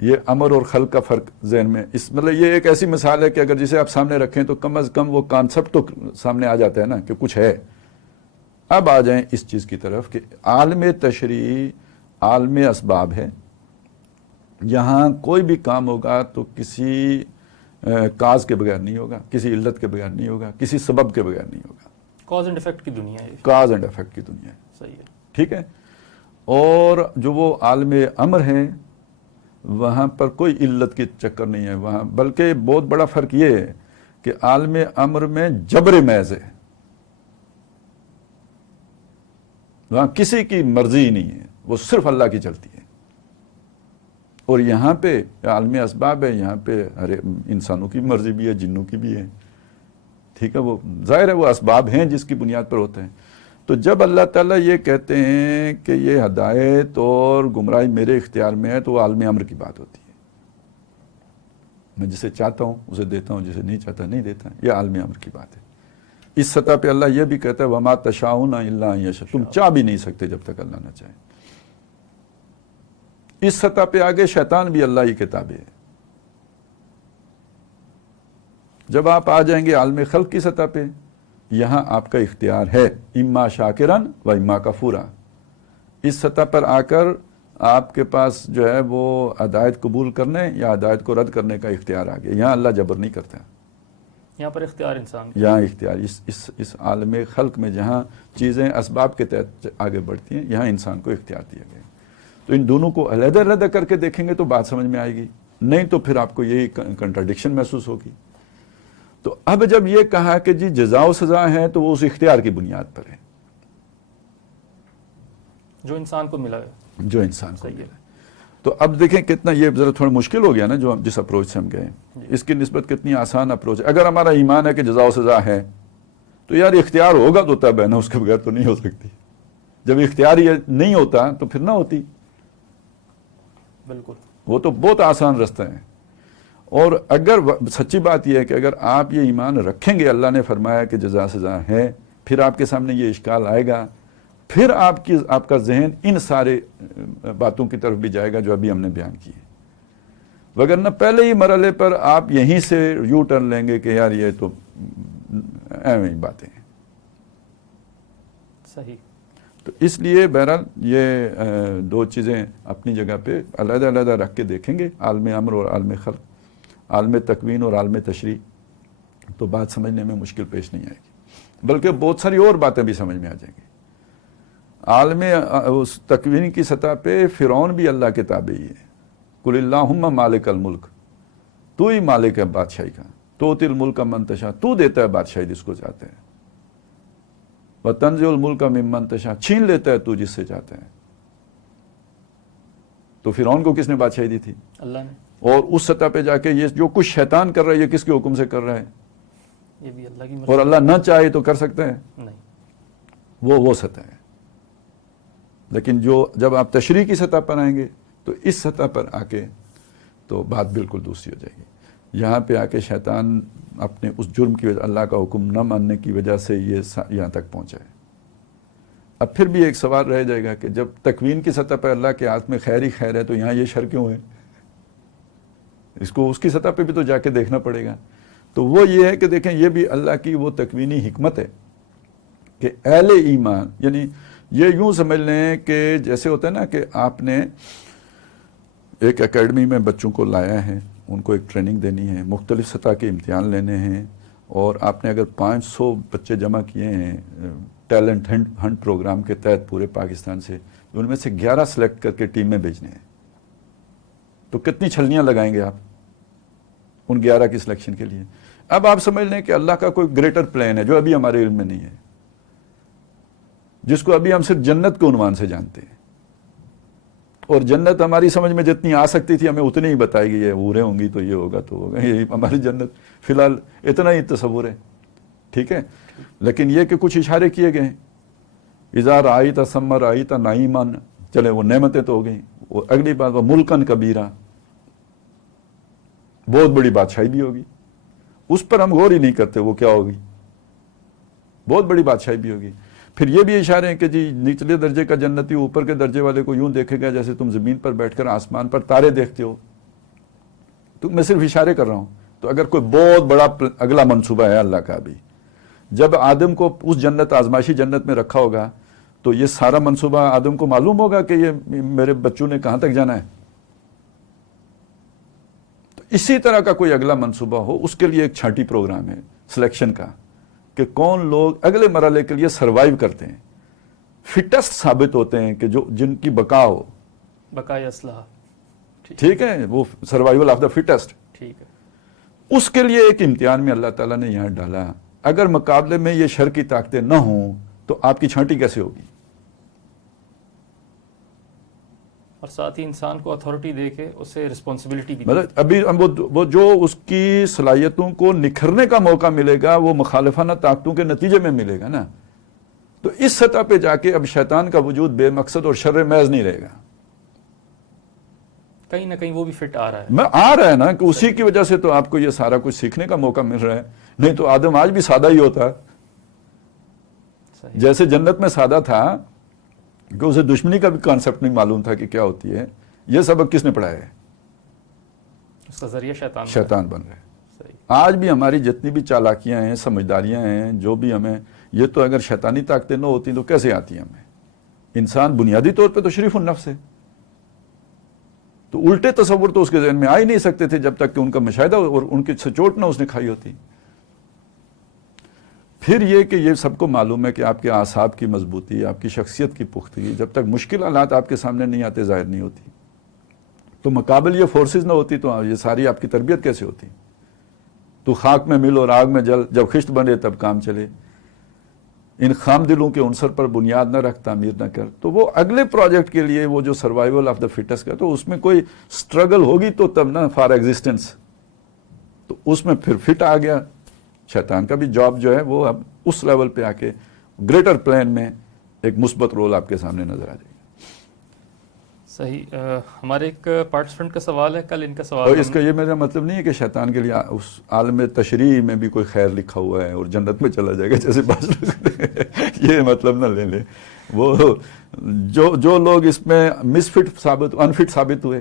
یہ امر اور خلق کا فرق ذہن میں، مطلب یہ ایک ایسی مثال ہے کہ اگر جسے آپ سامنے رکھیں تو کم از کم وہ کانسیپٹ تو سامنے آ جاتا ہے نا کہ کچھ ہے۔ اب آ جائیں اس چیز کی طرف کہ عالم تشریع عالم اسباب ہے۔ یہاں کوئی بھی کام ہوگا تو کسی کاز کے بغیر نہیں ہوگا، کسی علت کے بغیر نہیں ہوگا، کسی سبب کے بغیر نہیں ہوگا۔ کاز اینڈ ایفیکٹ کی دنیا ہے، کاز اینڈ ایفیکٹ کی دنیا ہے۔ صحیح ہے، ٹھیک ہے، اور جو وہ عالم امر ہے وہاں پر کوئی علت کی چکر نہیں ہے وہاں، بلکہ بہت بڑا فرق یہ ہے کہ عالم امر میں جبر محض ہے، وہاں کسی کی مرضی ہی نہیں ہے، وہ صرف اللہ کی چلتی ہے۔ اور یہاں پہ عالم اسباب ہے، یہاں پہ انسانوں کی مرضی بھی ہے، جنوں کی بھی ہے۔ ٹھیک ہے، وہ ظاہر ہے وہ اسباب ہیں جس کی بنیاد پر ہوتے ہیں. تو جب اللہ تعالیٰ یہ کہتے ہیں کہ یہ ہدایت اور گمراہی میرے اختیار میں ہے تو وہ عالم امر کی بات ہوتی ہے. میں جسے چاہتا ہوں اسے دیتا ہوں، جسے نہیں چاہتا نہیں دیتا. یہ عالم امر کی بات ہے. اس سطح پہ اللہ یہ بھی کہتا ہے وما تشاؤون الا ان یشاء، تم چاہ بھی نہیں سکتے جب تک اللہ نہ چاہے. اس سطح پہ آگے شیطان بھی اللہ ہی کے تابع ہے. جب آپ آ جائیں گے عالم خلق کی سطح پہ، یہاں آپ کا اختیار ہے اما شاکرن و اما کفورا. اس سطح پر آ کر آپ کے پاس جو ہے وہ ہدایت قبول کرنے یا ہدایت کو رد کرنے کا اختیار آ گیا. یہاں اللہ جبر نہیں کرتا. یہاں پر اختیار انسان کا. یہاں اختیار اس عالم خلق میں جہاں چیزیں اسباب کے تحت آگے بڑھتی ہیں، یہاں انسان کو اختیار دیا گیا. تو ان دونوں کو علیحدہ علیحدہ کر کے دیکھیں گے تو بات سمجھ میں آئے گی، نہیں تو پھر آپ کو یہی کنٹراڈکشن محسوس ہوگی. تو اب جب یہ کہا کہ جی جزا و سزا ہے تو وہ اس اختیار کی بنیاد پر ہے جو انسان کو ملا ہے، جو انسان کو ملا ہے. تو اب دیکھیں کتنا یہ ذرا تھوڑا مشکل ہو گیا نا جو جس اپروچ سے ہم گئے. اس کی نسبت کتنی آسان اپروچ ہے. اگر ہمارا ایمان ہے کہ جزا و سزا ہے تو یار اختیار ہوگا تو تب ہے نا، اس کے بغیر تو نہیں ہو سکتی. جب اختیار یہ نہیں ہوتا تو پھر نہ ہوتی. بالکل، وہ تو بہت آسان رستہ ہے. اور اگر سچی بات یہ ہے کہ اگر آپ یہ ایمان رکھیں گے اللہ نے فرمایا کہ جزا سزا ہے، پھر آپ کے سامنے یہ اشکال آئے گا، پھر آپ کا ذہن ان سارے باتوں کی طرف بھی جائے گا جو ابھی ہم نے بیان کی ہے. وگرنہ پہلے ہی مرحلے پر آپ یہیں سے یو ٹرن لیں گے کہ یار یہ تو ایویں باتیں ہیں. صحیح. تو اس لیے بہرحال یہ دو چیزیں اپنی جگہ پہ علیحدہ علیحدہ رکھ کے دیکھیں گے، عالم امر اور عالم خلق، عالم تکوین اور عالم تشریع، تو بات سمجھنے میں مشکل پیش نہیں آئے گی، بلکہ بہت ساری اور باتیں بھی سمجھ میں آ جائیں گی. عالم اس تکوین کی سطح پہ فرعون بھی اللہ کے تابع ہی ہے. قل اللہم مالک الملک، تو ہی مالک ہے بادشاہی کا. توتی الملک من تشاء، تو دیتا ہے بادشاہی جس کو چاہتے ہیں. وتنزع الملک ممن تشاء، چھین لیتا ہے تو جس سے چاہتے ہیں. تو فرعون کو کس نے بادشاہی دی تھی؟ اللہ نے. اور اس سطح پہ جا کے یہ جو کچھ شیطان کر رہا ہے یہ کس کے حکم سے کر رہا ہے؟ یہ بھی اللہ کی مرضی. اور اللہ نہ چاہے تو کر سکتا ہے؟ نہیں. وہ سطح ہے. لیکن جب آپ تشریع کی سطح پر آئیں گے تو اس سطح پر آ کے تو بات بالکل دوسری ہو جائے گی. یہاں پہ آ کے شیطان اپنے اس جرم کی وجہ، اللہ کا حکم نہ ماننے کی وجہ سے یہ یہاں تک پہنچا ہے. اب پھر بھی ایک سوال رہ جائے گا کہ جب تکوین کی سطح پر اللہ کے ہاتھ میں خیر ہی خیر ہے تو یہاں یہ شر کیوں ہے؟ اس کو اس کی سطح پہ بھی تو جا کے دیکھنا پڑے گا. تو وہ یہ ہے کہ دیکھیں یہ بھی اللہ کی وہ تکوینی حکمت ہے کہ اہل ایمان، یعنی یہ یوں سمجھ لیں کہ جیسے ہوتا ہے نا کہ آپ نے ایک اکیڈمی میں بچوں کو لایا ہے، ان کو ایک ٹریننگ دینی ہے، مختلف سطح کے امتحان لینے ہیں، اور آپ نے اگر 500 بچے جمع کیے ہیں ٹیلنٹ ہنٹ پروگرام کے تحت پورے پاکستان سے، ان میں سے 11 سلیکٹ کر کے ٹیم میں بھیجنے ہیں، تو کتنی چھلنیاں لگائیں گے آپ ان 11 کی سلیکشن کے لیے؟ اب آپ سمجھ لیں کہ اللہ کا کوئی گریٹر پلان ہے جو ابھی ہمارے علم میں نہیں ہے، جس کو ابھی ہم صرف جنت کے عنوان سے جانتے ہیں. اور جنت ہماری سمجھ میں جتنی آ سکتی تھی ہمیں اتنی ہی بتائی گئی ہے. حوریں ہوں گی تو یہ ہوگا تو ہوگا، یہی ہماری جنت فی الحال اتنا ہی تصور ہے. ٹھیک ہے، لیکن یہ کہ کچھ اشارے کیے گئے ہیں. اذا رأیت ثم رأیت نعیما، چلے وہ نعمتیں تو ہو گئیں. وہ اگلی بات وہ ملکن کبیرہ، بہت بڑی بادشاہی بھی ہوگی، اس پر ہم غور ہی نہیں کرتے وہ کیا ہوگی. بہت بڑی بادشاہی بھی ہوگی. پھر یہ بھی اشارے ہیں کہ جی نچلے درجے کا جنتی اوپر کے درجے والے کو یوں دیکھے گا جیسے تم زمین پر بیٹھ کر آسمان پر تارے دیکھتے ہو. تو میں صرف اشارے کر رہا ہوں. تو اگر کوئی بہت بڑا اگلا منصوبہ ہے اللہ کا بھی، جب آدم کو اس جنت آزمائشی جنت میں رکھا ہوگا تو یہ سارا منصوبہ آدم کو معلوم ہوگا کہ یہ میرے بچوں نے کہاں تک جانا ہے. تو اسی طرح کا کوئی اگلا منصوبہ ہو، اس کے لیے ایک چھانٹی پروگرام ہے سلیکشن کا کہ کون لوگ اگلے مرحلے کے لیے سروائیو کرتے ہیں، فٹسٹ ثابت ہوتے ہیں، کہ جن کی بقا ہو، بقائے اسلحہ. ٹھیک ہے، وہ سروائیول آف دا فٹسٹ. ٹھیک ہے. اس کے لیے ایک امتحان میں اللہ تعالیٰ نے یہاں ڈالا. اگر مقابلے میں یہ شر کی طاقتیں نہ ہوں تو آپ کی چھانٹی کیسے ہوگی؟ اور ساتھ ہی انسان کو اتھارٹی دے کے اسے رسپانسبلٹی بھی مطلب ابھی وہ جو اس کی صلاحیتوں کو نکھرنے کا موقع ملے گا وہ مخالفانہ طاقتوں کے نتیجے میں ملے گا نا. تو اس سطح پہ جا کے اب شیطان کا وجود بے مقصد اور شر محض نہیں رہے گا. کہیں نہ کہیں وہ بھی فٹ آ رہا ہے. میں آ رہا ہے نا کہ اسی کی وجہ سے تو آپ کو یہ سارا کچھ سیکھنے کا موقع مل رہا ہے. نہیں تو آدم آج بھی سادہ ہی ہوتا. جیسے جنت میں سادہ تھا کہ اسے دشمنی کا بھی کانسیپٹ نہیں معلوم تھا کہ کیا ہوتی ہے. یہ سبق کس نے پڑھایا ہے؟ اس کا ذریعہ شیطان بن رہا ہے. آج بھی ہماری جتنی بھی چالاکیاں ہیں، سمجھداریاں ہیں، جو بھی ہمیں، یہ تو اگر شیطانی طاقتیں نہ ہوتی تو کیسے آتی ہیں ہمیں؟ انسان بنیادی طور پہ تو شریف النفس ہے. تو الٹے تصور تو اس کے ذہن میں آ ہی نہیں سکتے تھے جب تک کہ ان کا مشاہدہ اور ان کی سچوٹ نہ اس نے کھائی ہوتی. پھر یہ کہ یہ سب کو معلوم ہے کہ آپ کے اعصاب کی مضبوطی، آپ کی شخصیت کی پختگی جب تک مشکل حالات آپ کے سامنے نہیں آتے ظاہر نہیں ہوتی. تو مقابل یہ فورسز نہ ہوتی تو یہ ساری آپ کی تربیت کیسے ہوتی؟ تو خاک میں مل اور آگ میں جل، جب خشت بنے تب کام چلے. ان خام دلوں کے عنصر پر بنیاد نہ رکھ، تعمیر نہ کر. تو وہ اگلے پروجیکٹ کے لیے وہ جو سروائیول آف دا فٹس کا، تو اس میں کوئی سٹرگل ہوگی تو تب نا فار ایگزسٹنس. تو اس میں پھر فٹ آ گیا. شیطان کا بھی جاب جو ہے وہ اب اس لیول پہ آ کے گریٹر پلان میں ایک مثبت رول آپ کے سامنے نظر آ جائے گا. صحیح. ہمارے ایک پارٹیسپینٹ کا سوال ہے، کل ان کا سوال. اور اس کا یہ میرا مطلب نہیں ہے کہ شیطان کے لیے اس عالم تشریح میں بھی کوئی خیر لکھا ہوا ہے اور جنت میں چلا جائے گا جیسے بعض لوگ یہ مطلب نہ لے لیں. وہ جو لوگ اس میں انفٹ ثابت ہوئے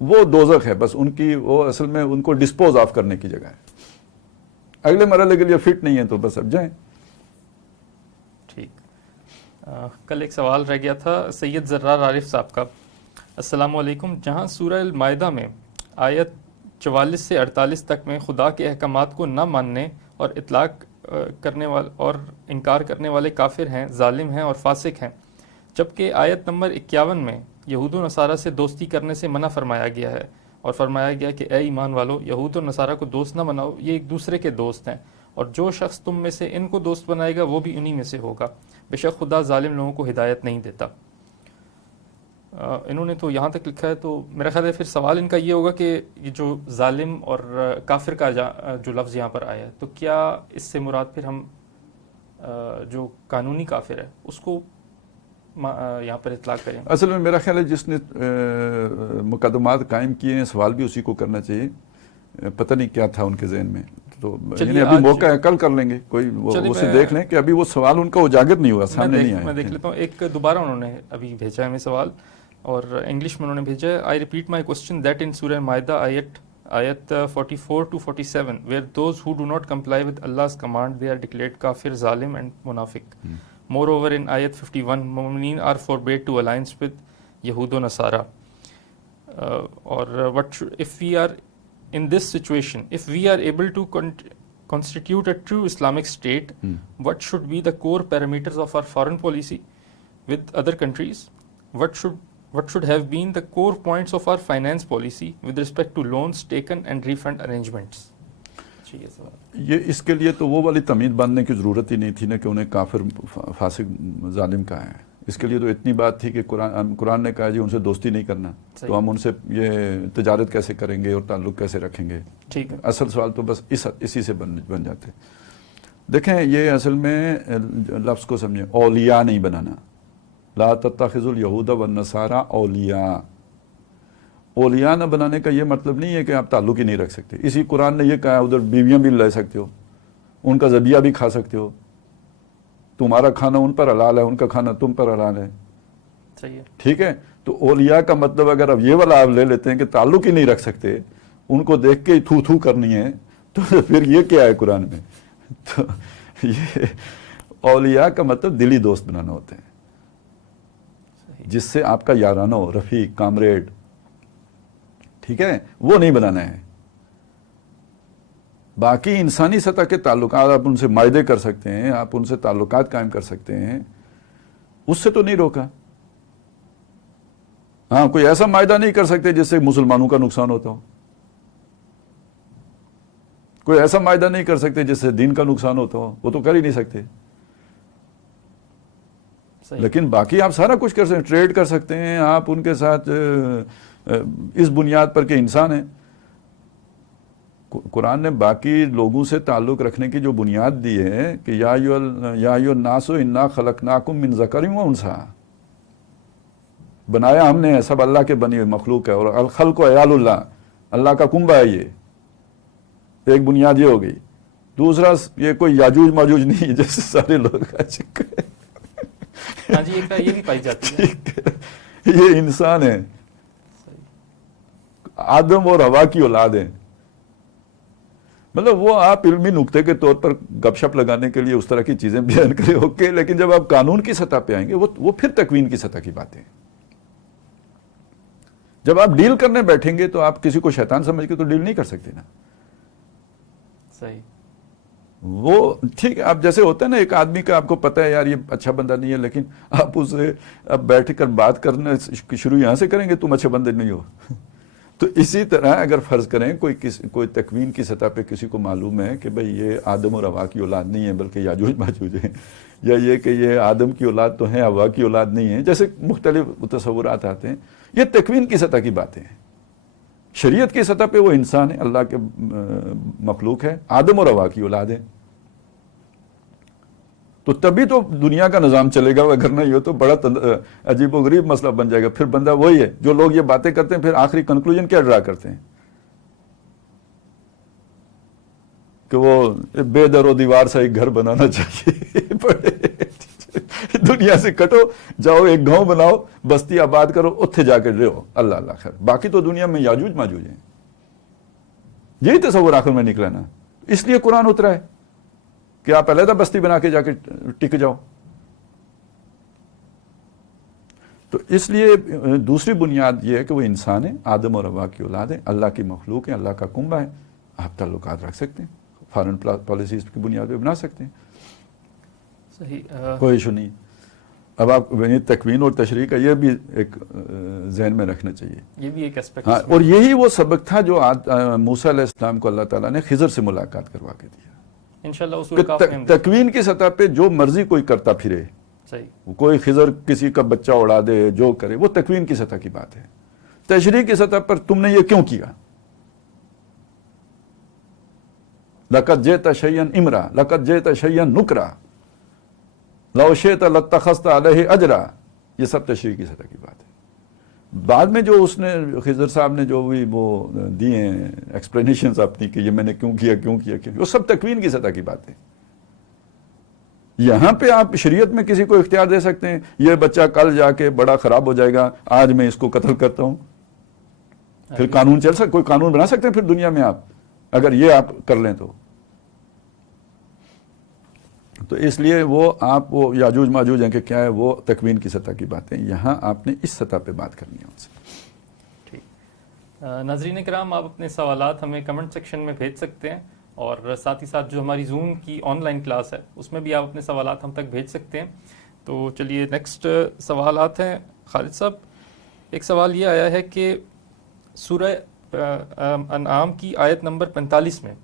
وہ دوزخ ہے بس ان کی، وہ اصل میں ان کو ڈسپوز آف کرنے کی جگہ ہے. اگلے مرحلے کے لیے فٹ نہیں ہے تو بس اب جائیں. ٹھیک. کل ایک سوال رہ گیا تھا سید زرار عارف صاحب کا. السلام علیکم. جہاں سورہ المائدہ میں آیت 44 سے 48 تک میں خدا کے احکامات کو نہ ماننے اور اطلاق کرنے والے اور انکار کرنے والے کافر ہیں، ظالم ہیں اور فاسق ہیں، جبکہ آیت نمبر 51 میں یہود و نصارہ سے دوستی کرنے سے منع فرمایا گیا ہے اور فرمایا گیا کہ اے ایمان والو، یہود و نصارہ کو دوست نہ بناؤ، یہ ایک دوسرے کے دوست ہیں، اور جو شخص تم میں سے ان کو دوست بنائے گا وہ بھی انہی میں سے ہوگا. بے شک خدا ظالم لوگوں کو ہدایت نہیں دیتا. انہوں نے تو یہاں تک لکھا ہے. تو میرا خیال ہے پھر سوال ان کا یہ ہوگا کہ یہ جو ظالم اور کافر کا جو لفظ یہاں پر آیا ہے، تو کیا اس سے مراد پھر ہم جو قانونی کافر ہے اس کو یہاں پر اطلاق کریں؟ اصل میں میرا خیال ہے جس نے مقدمات قائم کیے ہیں سوال بھی اسی کو کرنا چاہیے. پتہ نہیں کیا تھا ان کے ذہن میں. تو یعنی ابھی موقع ہے، کل کر لیں گے. کوئی اسے دیکھ لیں کہ ابھی وہ سوال ان کا اجاگر نہیں ہوا، سامنے نہیں آیا. میں دیکھ لیتا ہوں. ایک دوبارہ انہوں نے ابھی بھیجا ہے ہمیں سوال، اور انگلش میں انہوں نے بھیجا ہے. I repeat my question that in سورہ مائدہ آیت 44 to 47 where those who do not comply with Allah's command they are declared kafir, zalim and munafiq. Moreover in ayat 51 mu'mineen are forbade to alliance with Yahud and Nasara. Or if we are in this situation, if we are able to constitute a true Islamic state, what should be the core parameters of our foreign policy with other countries? What should have been the core points of our finance policy with respect to loans taken and refund arrangements? یہ اس کے لیے تو وہ والی تمیز باندھنے کی ضرورت ہی نہیں تھی نا کہ انہیں کافر، فاسق، ظالم کہا ہے. اس کے لیے تو اتنی بات تھی کہ قرآن نے کہا جی ان سے دوستی نہیں کرنا، تو ہم ان سے یہ تجارت کیسے کریں گے اور تعلق کیسے رکھیں گے. ٹھیک ہے. اصل سوال تو بس اسی سے بن جاتے. دیکھیں یہ اصل میں لفظ کو سمجھیں، اولیاء نہیں بنانا. لا تتخذوا اليہود والنصارى اولیاء. اولیاء نہ بنانے کا یہ مطلب نہیں ہے کہ آپ تعلق ہی نہیں رکھ سکتے. اسی قرآن نے یہ کہا ہے ادھر بیویاں بھی لے سکتے ہو، ان کا ذبیحہ بھی کھا سکتے ہو، تمہارا کھانا ان پر حلال ہے، ان کا کھانا تم پر حلال ہے. ٹھیک ہے. تو اولیاء کا مطلب اگر اب یہ والا آپ لے لیتے ہیں کہ تعلق ہی نہیں رکھ سکتے، ان کو دیکھ کے ہی تھو تھو کرنی ہے، تو پھر یہ کیا ہے قرآن میں؟ تو یہ اولیاء کا مطلب دلی دوست بنانا ہوتا ہے، جس سے آپ کا یارانہ ہو، رفیق، کامریڈ. ٹھیک ہے. وہ نہیں بنانا ہے. باقی انسانی سطح کے تعلقات آپ ان سے معاہدے کر سکتے ہیں، آپ ان سے تعلقات قائم کر سکتے ہیں، اس سے تو نہیں روکا. ہاں کوئی ایسا معاہدہ نہیں کر سکتے جس سے مسلمانوں کا نقصان ہوتا ہو، کوئی ایسا معاہدہ نہیں کر سکتے جس سے دین کا نقصان ہوتا ہو، وہ تو کر ہی نہیں سکتے. لیکن باقی آپ سارا کچھ کر سکتے ہیں، ٹریڈ کر سکتے ہیں آپ ان کے ساتھ اس بنیاد پر کہ انسان ہیں. قرآن نے باقی لوگوں سے تعلق رکھنے کی جو بنیاد دی ہے کہ یا ایھا الناس انا خلقناکم من ذکر و انثی، بنایا ہم نے، سب اللہ کے بنی ہوئی مخلوق ہے، اور الخلق عیال اللہ، اللہ کا کنبہ ہے. یہ ایک بنیاد یہ ہو گئی. دوسرا یہ کوئی یاجوج ماجوج نہیں جیسے سارے لوگ ہاں جی، ایک یہ بھی پائی جاتی ہے. یہ انسان ہے، آدم اور حوا کی اولاد ہیں. مطلب وہ آپ علمی نقطے کے طور پر گپ شپ لگانے کے لیے اس طرح کی چیزیں بیان کریں اوکے، لیکن جب آپ قانون کی سطح پہ آئیں گے وہ پھر تکوین کی سطح کی باتیں. جب آپ ڈیل کرنے بیٹھیں گے تو آپ کسی کو شیطان سمجھ کے تو ڈیل نہیں کر سکتے نا. صحیح. وہ ٹھیک ہے، آپ جیسے ہوتا ہے نا ایک آدمی کا آپ کو پتہ ہے یار یہ اچھا بندہ نہیں ہے، لیکن آپ اسے اب بیٹھ کر بات کرنا شروع یہاں سے کریں گے تم اچھے بندے نہیں ہو. تو اسی طرح اگر فرض کریں کوئی تکوین کی سطح پہ کسی کو معلوم ہے کہ بھئی یہ آدم اور حوا کی اولاد نہیں ہے بلکہ یاجوج ماجوج ہیں، یا یہ کہ یہ آدم کی اولاد تو ہیں حوا کی اولاد نہیں ہے، جیسے مختلف تصورات آتے ہیں، یہ تکوین کی سطح کی باتیں ہیں. شریعت کی سطح پہ وہ انسان ہے، اللہ کے مخلوق ہے، آدم اور حوا کی اولاد ہے. تو تبھی تو دنیا کا نظام چلے گا، اگر نہیں ہو تو بڑا عجیب و غریب مسئلہ بن جائے گا. پھر بندہ وہی ہے جو لوگ یہ باتیں کرتے ہیں، پھر آخری کنکلوژن کیا ڈرا کرتے ہیں کہ وہ بے در و دیوار سے ایک گھر بنانا چاہیے. دنیا سے کٹو، جاؤ ایک گاؤں بناؤ، بستی آباد کرو، اتھے جا کے رہو، اللہ اللہ خیر. باقی تو دنیا میں یاجوج ماجوج ہیں. یہی تصور آخر میں نکلا نا، اس لیے قرآن اترا ہے کہ آپ علیحدہ بستی بنا کے جا کے ٹک جاؤ. تو اس لیے دوسری بنیاد یہ ہے کہ وہ انسان ہے، آدم اور حوا کی اولاد ہے، اللہ کی مخلوق ہے، اللہ کا کنبہ ہے. آپ تعلقات رکھ سکتے ہیں، فارن پالیسیز کی بنیاد پہ بنا سکتے ہیں، صحیح، کوئی ایشو نہیں. اب آپ تکوین اور تشریح کا یہ بھی ایک ذہن میں رکھنا چاہیے، یہ بھی ایک اسپیکٹ. ہاں، اور یہی وہ سبق تھا جو موسیٰ علیہ السلام کو اللہ تعالیٰ نے خضر سے ملاقات کروا کے دیا. انشاءاللہ اصول کاف میں تکوین کی سطح پہ جو مرضی کوئی کرتا پھرے، صحیح، کوئی خضر کسی کا بچہ اڑا دے، جو کرے، وہ تکوین کی سطح کی بات ہے. تشریح کی سطح پر تم نے یہ کیوں کیا؟ لقد جئت شیئا امرا، لقد جئت شیئا نکرا، لو شئت لاتخذت علیہ اجرا. یہ سب تشریح کی سطح کی بات ہے. بعد میں جو اس نے خضر صاحب نے جو بھی وہ دیے ہیں ایکسپلینیشنز اپنی کہ یہ میں نے کیوں کیا، وہ سب تکوین کی سطح کی بات ہے. یہاں پہ آپ شریعت میں کسی کو اختیار دے سکتے ہیں، یہ بچہ کل جا کے بڑا خراب ہو جائے گا، آج میں اس کو قتل کرتا ہوں. پھر قانون چل سکتا، کوئی قانون بنا سکتے ہیں پھر دنیا میں آپ، اگر یہ آپ کر لیں تو اس لیے وہ آپ وہ یاجوج ماجوج ہیں کہ کیا ہے، وہ تکوین کی سطح کی باتیں. یہاں آپ نے اس سطح پہ بات کرنی ہے ان سے. ٹھیک. ناظرین کرام، آپ اپنے سوالات ہمیں کمنٹ سیکشن میں بھیج سکتے ہیں، اور ساتھ ہی ساتھ جو ہماری زوم کی آن لائن کلاس ہے اس میں بھی آپ اپنے سوالات ہم تک بھیج سکتے ہیں. تو چلیے نیکسٹ سوالات ہیں. خالد صاحب، ایک سوال یہ آیا ہے کہ سورہ انعام کی آیت نمبر 45 میں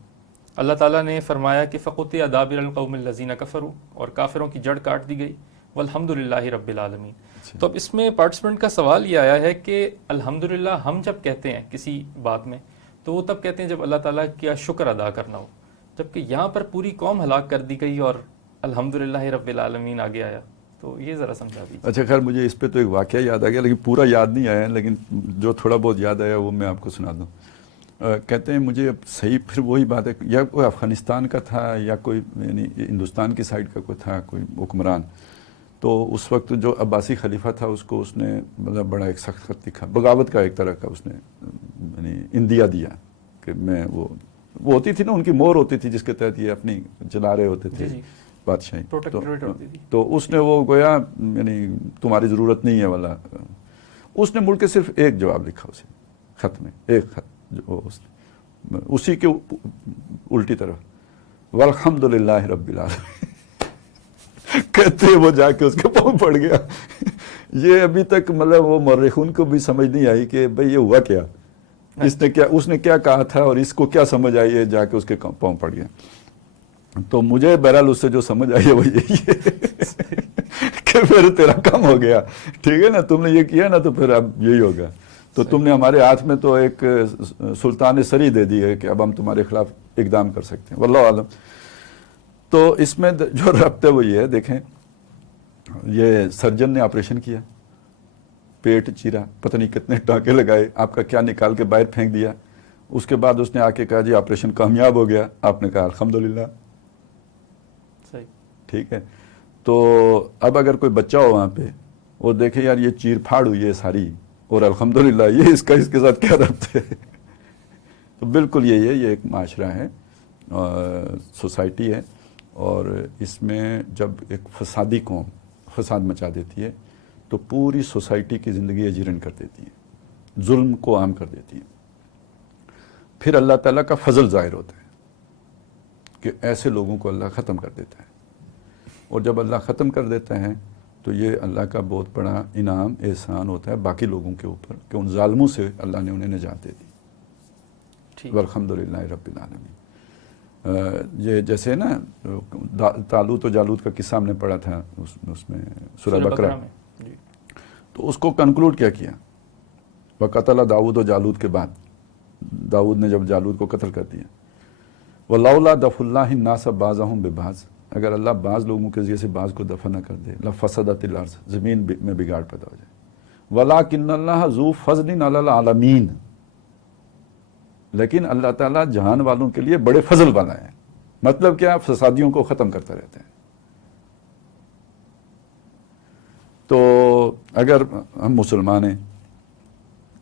اللہ تعالیٰ نے فرمایا کہ فَقُطِعَ دَابِرَ الْقَوْمِ الَّذِينَ كَفَرُوا، اور کافروں کی جڑ کاٹ دی گئی، وَالْحَمْدُ لِلَّهِ رَبِّ الْعَالَمِينَ. تو اب اس میں پارٹیسپینٹ کا سوال یہ آیا ہے کہ الحمدللہ ہم جب کہتے ہیں کسی بات میں تو وہ تب کہتے ہیں جب اللہ تعالیٰ کا شکر ادا کرنا ہو، جبکہ یہاں پر پوری قوم ہلاک کر دی گئی اور الحمدللہ رب العالمین آگے آیا. تو یہ ذرا سمجھا دیجیے. اچھا خیر، مجھے اس پہ تو ایک واقعہ یاد آ گیا، لیکن پورا یاد نہیں آیا، لیکن جو تھوڑا بہت یاد آیا وہ میں آپ کو سنا دوں. کہتے ہیں مجھے اب صحیح پھر وہی بات ہے، یا کوئی افغانستان کا تھا یا کوئی یعنی ہندوستان کی سائڈ کا کوئی تھا کوئی حکمران. تو اس وقت جو عباسی خلیفہ تھا اس کو اس نے مطلب بڑا ایک سخت خط لکھا، بغاوت کا ایک طرح کا اس نے یعنی اندیا دیا کہ میں وہ ہوتی تھی نا، ان کی مور ہوتی تھی جس کے تحت یہ اپنی چلا رہے ہوتے تھے بادشاہی. تو اس نے وہ گویا یعنی تمہاری ضرورت نہیں ہے والا. اس نے مڑ کے صرف ایک جواب لکھا اسے خط میں، ایک خط جو اسی کے الٹی طرف، والحمدللہ رب العالمین. کہتے وہ جا کے اس کے پاؤں پڑ گیا. یہ ابھی تک مطلب وہ مورخون کو بھی سمجھ نہیں آئی کہ بھئی یہ ہوا کیا، اس نے کیا کہا تھا اور اس کو کیا سمجھ آئی ہے، جا کے اس کے پاؤں پڑ گیا. تو مجھے بہرحال اس سے جو سمجھ آئی ہے وہ یہی ہے کہ پھر تیرا کم ہو گیا، ٹھیک ہے نا، تم نے یہ کیا نا تو پھر اب یہی ہوگا. تو تم نے ہمارے ہاتھ میں تو ایک سلطان سری دے دی ہے کہ اب ہم تمہارے خلاف اقدام کر سکتے ہیں، واللہ عالم. تو اس میں جو ربط ہے وہ یہ ہے، دیکھیں یہ سرجن نے آپریشن کیا، پیٹ چیرا، پتہ نہیں کتنے ٹانکے لگائے، آپ کا کیا نکال کے باہر پھینک دیا. اس کے بعد اس نے آ کے کہا جی آپریشن کامیاب ہو گیا. آپ نے کہا الحمدللہ. صحیح. ٹھیک ہے. تو اب اگر کوئی بچہ ہو وہاں پہ، وہ دیکھے یار یہ چیر پھاڑ ہوئی ہے ساری اور الحمدللہ، یہ اس کے ساتھ کیا ربط ہے؟ تو بالکل یہی ہے، یہ ایک معاشرہ ہے، سوسائٹی ہے، اور اس میں جب ایک فسادی قوم فساد مچا دیتی ہے تو پوری سوسائٹی کی زندگی اجیرن کر دیتی ہے، ظلم کو عام کر دیتی ہے. پھر اللہ تعالیٰ کا فضل ظاہر ہوتا ہے کہ ایسے لوگوں کو اللہ ختم کر دیتا ہے. اور جب اللہ ختم کر دیتا ہے تو یہ اللہ کا بہت بڑا انعام احسان ہوتا ہے باقی لوگوں کے اوپر کہ ان ظالموں سے اللہ نے انہیں نجات دے دی. والحمدللہ رب العالمین. یہ جیسے نا طالوت و جالوت کا قصہ ہم نے پڑھا تھا اس میں سورہ بقرہ میں، تو اس کو کنکلوڈ کیا وَقَتَلَ داؤد و جالوت کے بعد داؤد نے جب جالوت کو قتل کر دیا. وَلَوْلَا دَفْعُ اللَّهِ النَّاسَ بَعْضَهُم بِبَعْضٍ، اگر اللہ بعض لوگوں کے ذریعے سے بعض کو دفع نہ کر دے، لَفَسَدَتِ الْأَرْضُ، زمین میں بگاڑ پیدا ہو جائے. وَلَٰكِنَّ اللَّهَ ذُو فَضْلٍ عَلَى الْعَالَمِينَ، لیکن اللہ تعالیٰ جہان والوں کے لیے بڑے فضل والا ہے. مطلب کیا؟ فسادیوں کو ختم کرتا رہتا ہے. تو اگر ہم مسلمان ہیں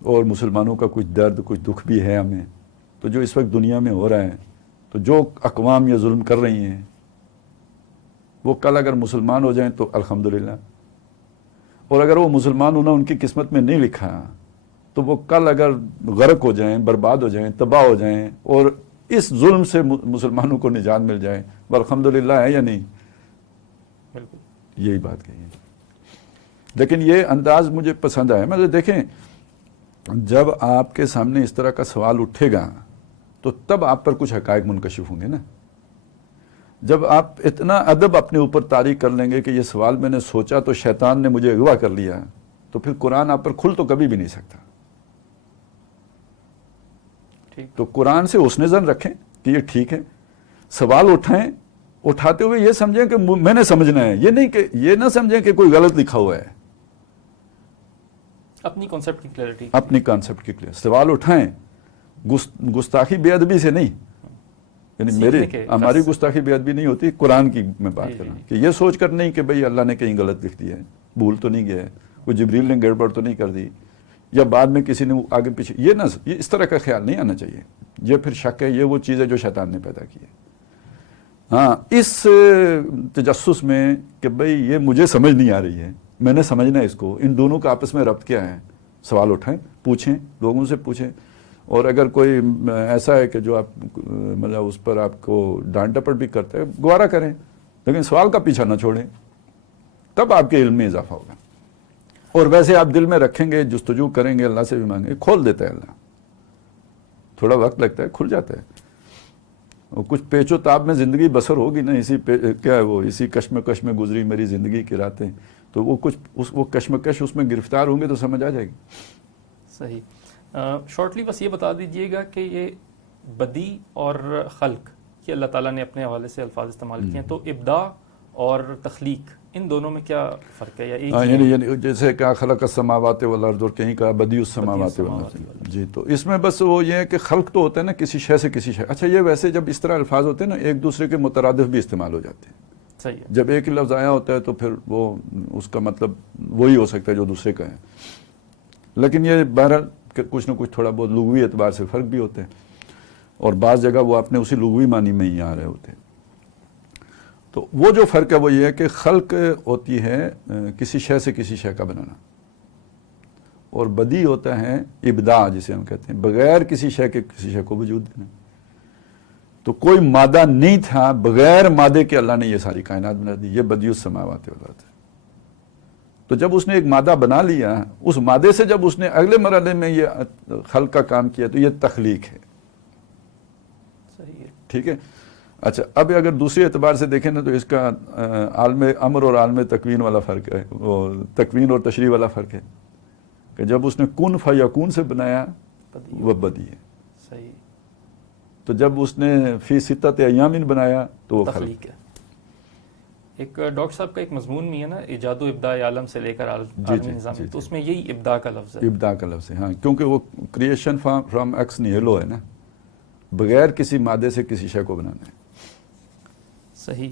اور مسلمانوں کا کچھ درد کچھ دکھ بھی ہے ہمیں، تو جو اس وقت دنیا میں ہو رہا ہے، تو جو اقوام یہ ظلم کر رہی ہیں وہ کل اگر مسلمان ہو جائیں تو الحمدللہ، اور اگر وہ مسلمان ہونا ان کی قسمت میں نہیں لکھا تو وہ کل اگر غرق ہو جائیں، برباد ہو جائیں، تباہ ہو جائیں، اور اس ظلم سے مسلمانوں کو نجات مل جائے، وہ الحمدللہ ہے یا نہیں؟ بالکل یہی بات کہی ہے. لیکن یہ انداز مجھے پسند آیا. مطلب دیکھیں جب آپ کے سامنے اس طرح کا سوال اٹھے گا تو تب آپ پر کچھ حقائق منکشف ہوں گے نا. جب آپ اتنا ادب اپنے اوپر طاری کر لیں گے کہ یہ سوال میں نے سوچا تو شیطان نے مجھے اغوا کر لیا، تو پھر قرآن آپ پر کھل تو کبھی بھی نہیں سکتا. تو قرآن سے حسن ظن رکھیں کہ یہ ٹھیک ہے، سوال اٹھائیں، اٹھاتے ہوئے یہ سمجھیں کہ میں نے سمجھنا ہے، یہ نہیں کہ یہ نہ سمجھیں کہ کوئی غلط لکھا ہوا ہے. اپنی کانسیپٹ کی کلیئرٹی، اپنی کانسیپٹ کی کلیئر. سوال اٹھائیں، گستاخی بے ادبی سے نہیں، یعنی ہماری گستاخی بے ادبی نہیں ہوتی، قرآن کی میں بات کر رہا ہوں کہ یہ سوچ کر نہیں کہ بھئی اللہ نے کہیں غلط لکھ دیا ہے، بھول تو نہیں گیا ہے، کوئی جبریل نے گڑبڑ تو نہیں کر دی، یا بعد میں کسی نے آگے پیچھے، یہ اس طرح کا خیال نہیں آنا چاہیے. یہ پھر شک ہے، یہ وہ چیز ہے جو شیطان نے پیدا کی ہے. ہاں، اس تجسس میں کہ بھئی یہ مجھے سمجھ نہیں آ رہی ہے، میں نے سمجھنا ہے اس کو، ان دونوں کا آپس میں ربط کیا ہے، سوال اٹھائیں، پوچھیں، لوگوں سے پوچھیں. اور اگر کوئی ایسا ہے کہ جو آپ مطلب اس پر آپ کو ڈانٹ ڈپٹ بھی کرتے ہیں، گوارا کریں، لیکن سوال کا پیچھا نہ چھوڑیں، تب آپ کے علم میں اضافہ ہوگا. اور ویسے آپ دل میں رکھیں گے، جستجو کریں گے، اللہ سے بھی مانگیں گے، کھول دیتا ہے اللہ. تھوڑا وقت لگتا ہے، کھل جاتا ہے. اور کچھ پیچ و تاب میں زندگی بسر ہوگی نا، اسی کشمکش میں گزری میری زندگی کی راتیں، تو وہ کچھ وہ کشمکش اس میں گرفتار ہوں گے تو سمجھ آ جائے گی. صحیح. شارٹلی بس یہ بتا دیجئے گا کہ یہ بدی اور خلق، یہ اللہ تعالیٰ نے اپنے حوالے سے الفاظ استعمال کیے ہیں، تو ابداع اور تخلیق ان دونوں میں کیا فرق ہے؟ یا ایک یعنی جیسے کہ خلق السماوات والارض، اور کہیں کہا بدیع السماوات والارض. جی، تو اس میں بس وہ یہ ہے کہ خلق تو ہوتا ہے نا کسی شے سے کسی شے. اچھا، یہ ویسے جب اس طرح الفاظ ہوتے ہیں نا ایک دوسرے کے مترادف بھی استعمال ہو جاتے ہیں. صحیح ہے. جب ایک ہی لفظ آیا ہوتا ہے تو پھر وہ اس کا مطلب وہی ہو سکتا ہے جو دوسرے کا ہے. لیکن یہ بہرحال کچھ نہ کچھ تھوڑا بہت لغوی اعتبار سے فرق بھی ہوتے ہیں، اور بعض جگہ وہ اپنے اسی لغوی معنی میں ہی آ رہے ہوتے ہیں. تو وہ جو فرق ہے وہ یہ ہے کہ خلق ہوتی ہے کسی شے سے کسی شے کا بنانا، اور بدیع ہوتا ہے ابداع، جسے ہم کہتے ہیں بغیر کسی شے کے کسی شے کو وجود دینا. تو کوئی مادہ نہیں تھا، بغیر مادے کے اللہ نے یہ ساری کائنات بنا دی. یہ بدیع السماوات والارض ہے. تو جب اس نے ایک مادہ بنا لیا، اس مادے سے جب اس نے اگلے مرحلے میں یہ خلق کا کام کیا تو یہ تخلیق ہے. صحیح ہے. ٹھیک ہے. اچھا اب اگر دوسری اعتبار سے دیکھیں نا تو اس کا عالم امر اور عالم تکوین والا فرق ہے، وہ تکوین اور تشریح والا فرق ہے کہ جب اس نے کن فیکون سے بنایا وہ بدی ہے، صحیح، تو جب اس نے فی ستت ایام بنایا تو وہ تخلیق ہے۔ ایک ڈاکٹر صاحب کا ایک مضمون بھی ہے نا، ایجاد و ابداع عالم سے لے کر عالمی نظام، تو اس میں یہی ابداع کا لفظ ہے، ابداع کا لفظ ہے، ہاں، کیونکہ وہ کریشن فرام ایکس نیہلو ہے نا، بغیر کسی مادے سے کسی شے کو بنانا ہے۔ صحیح۔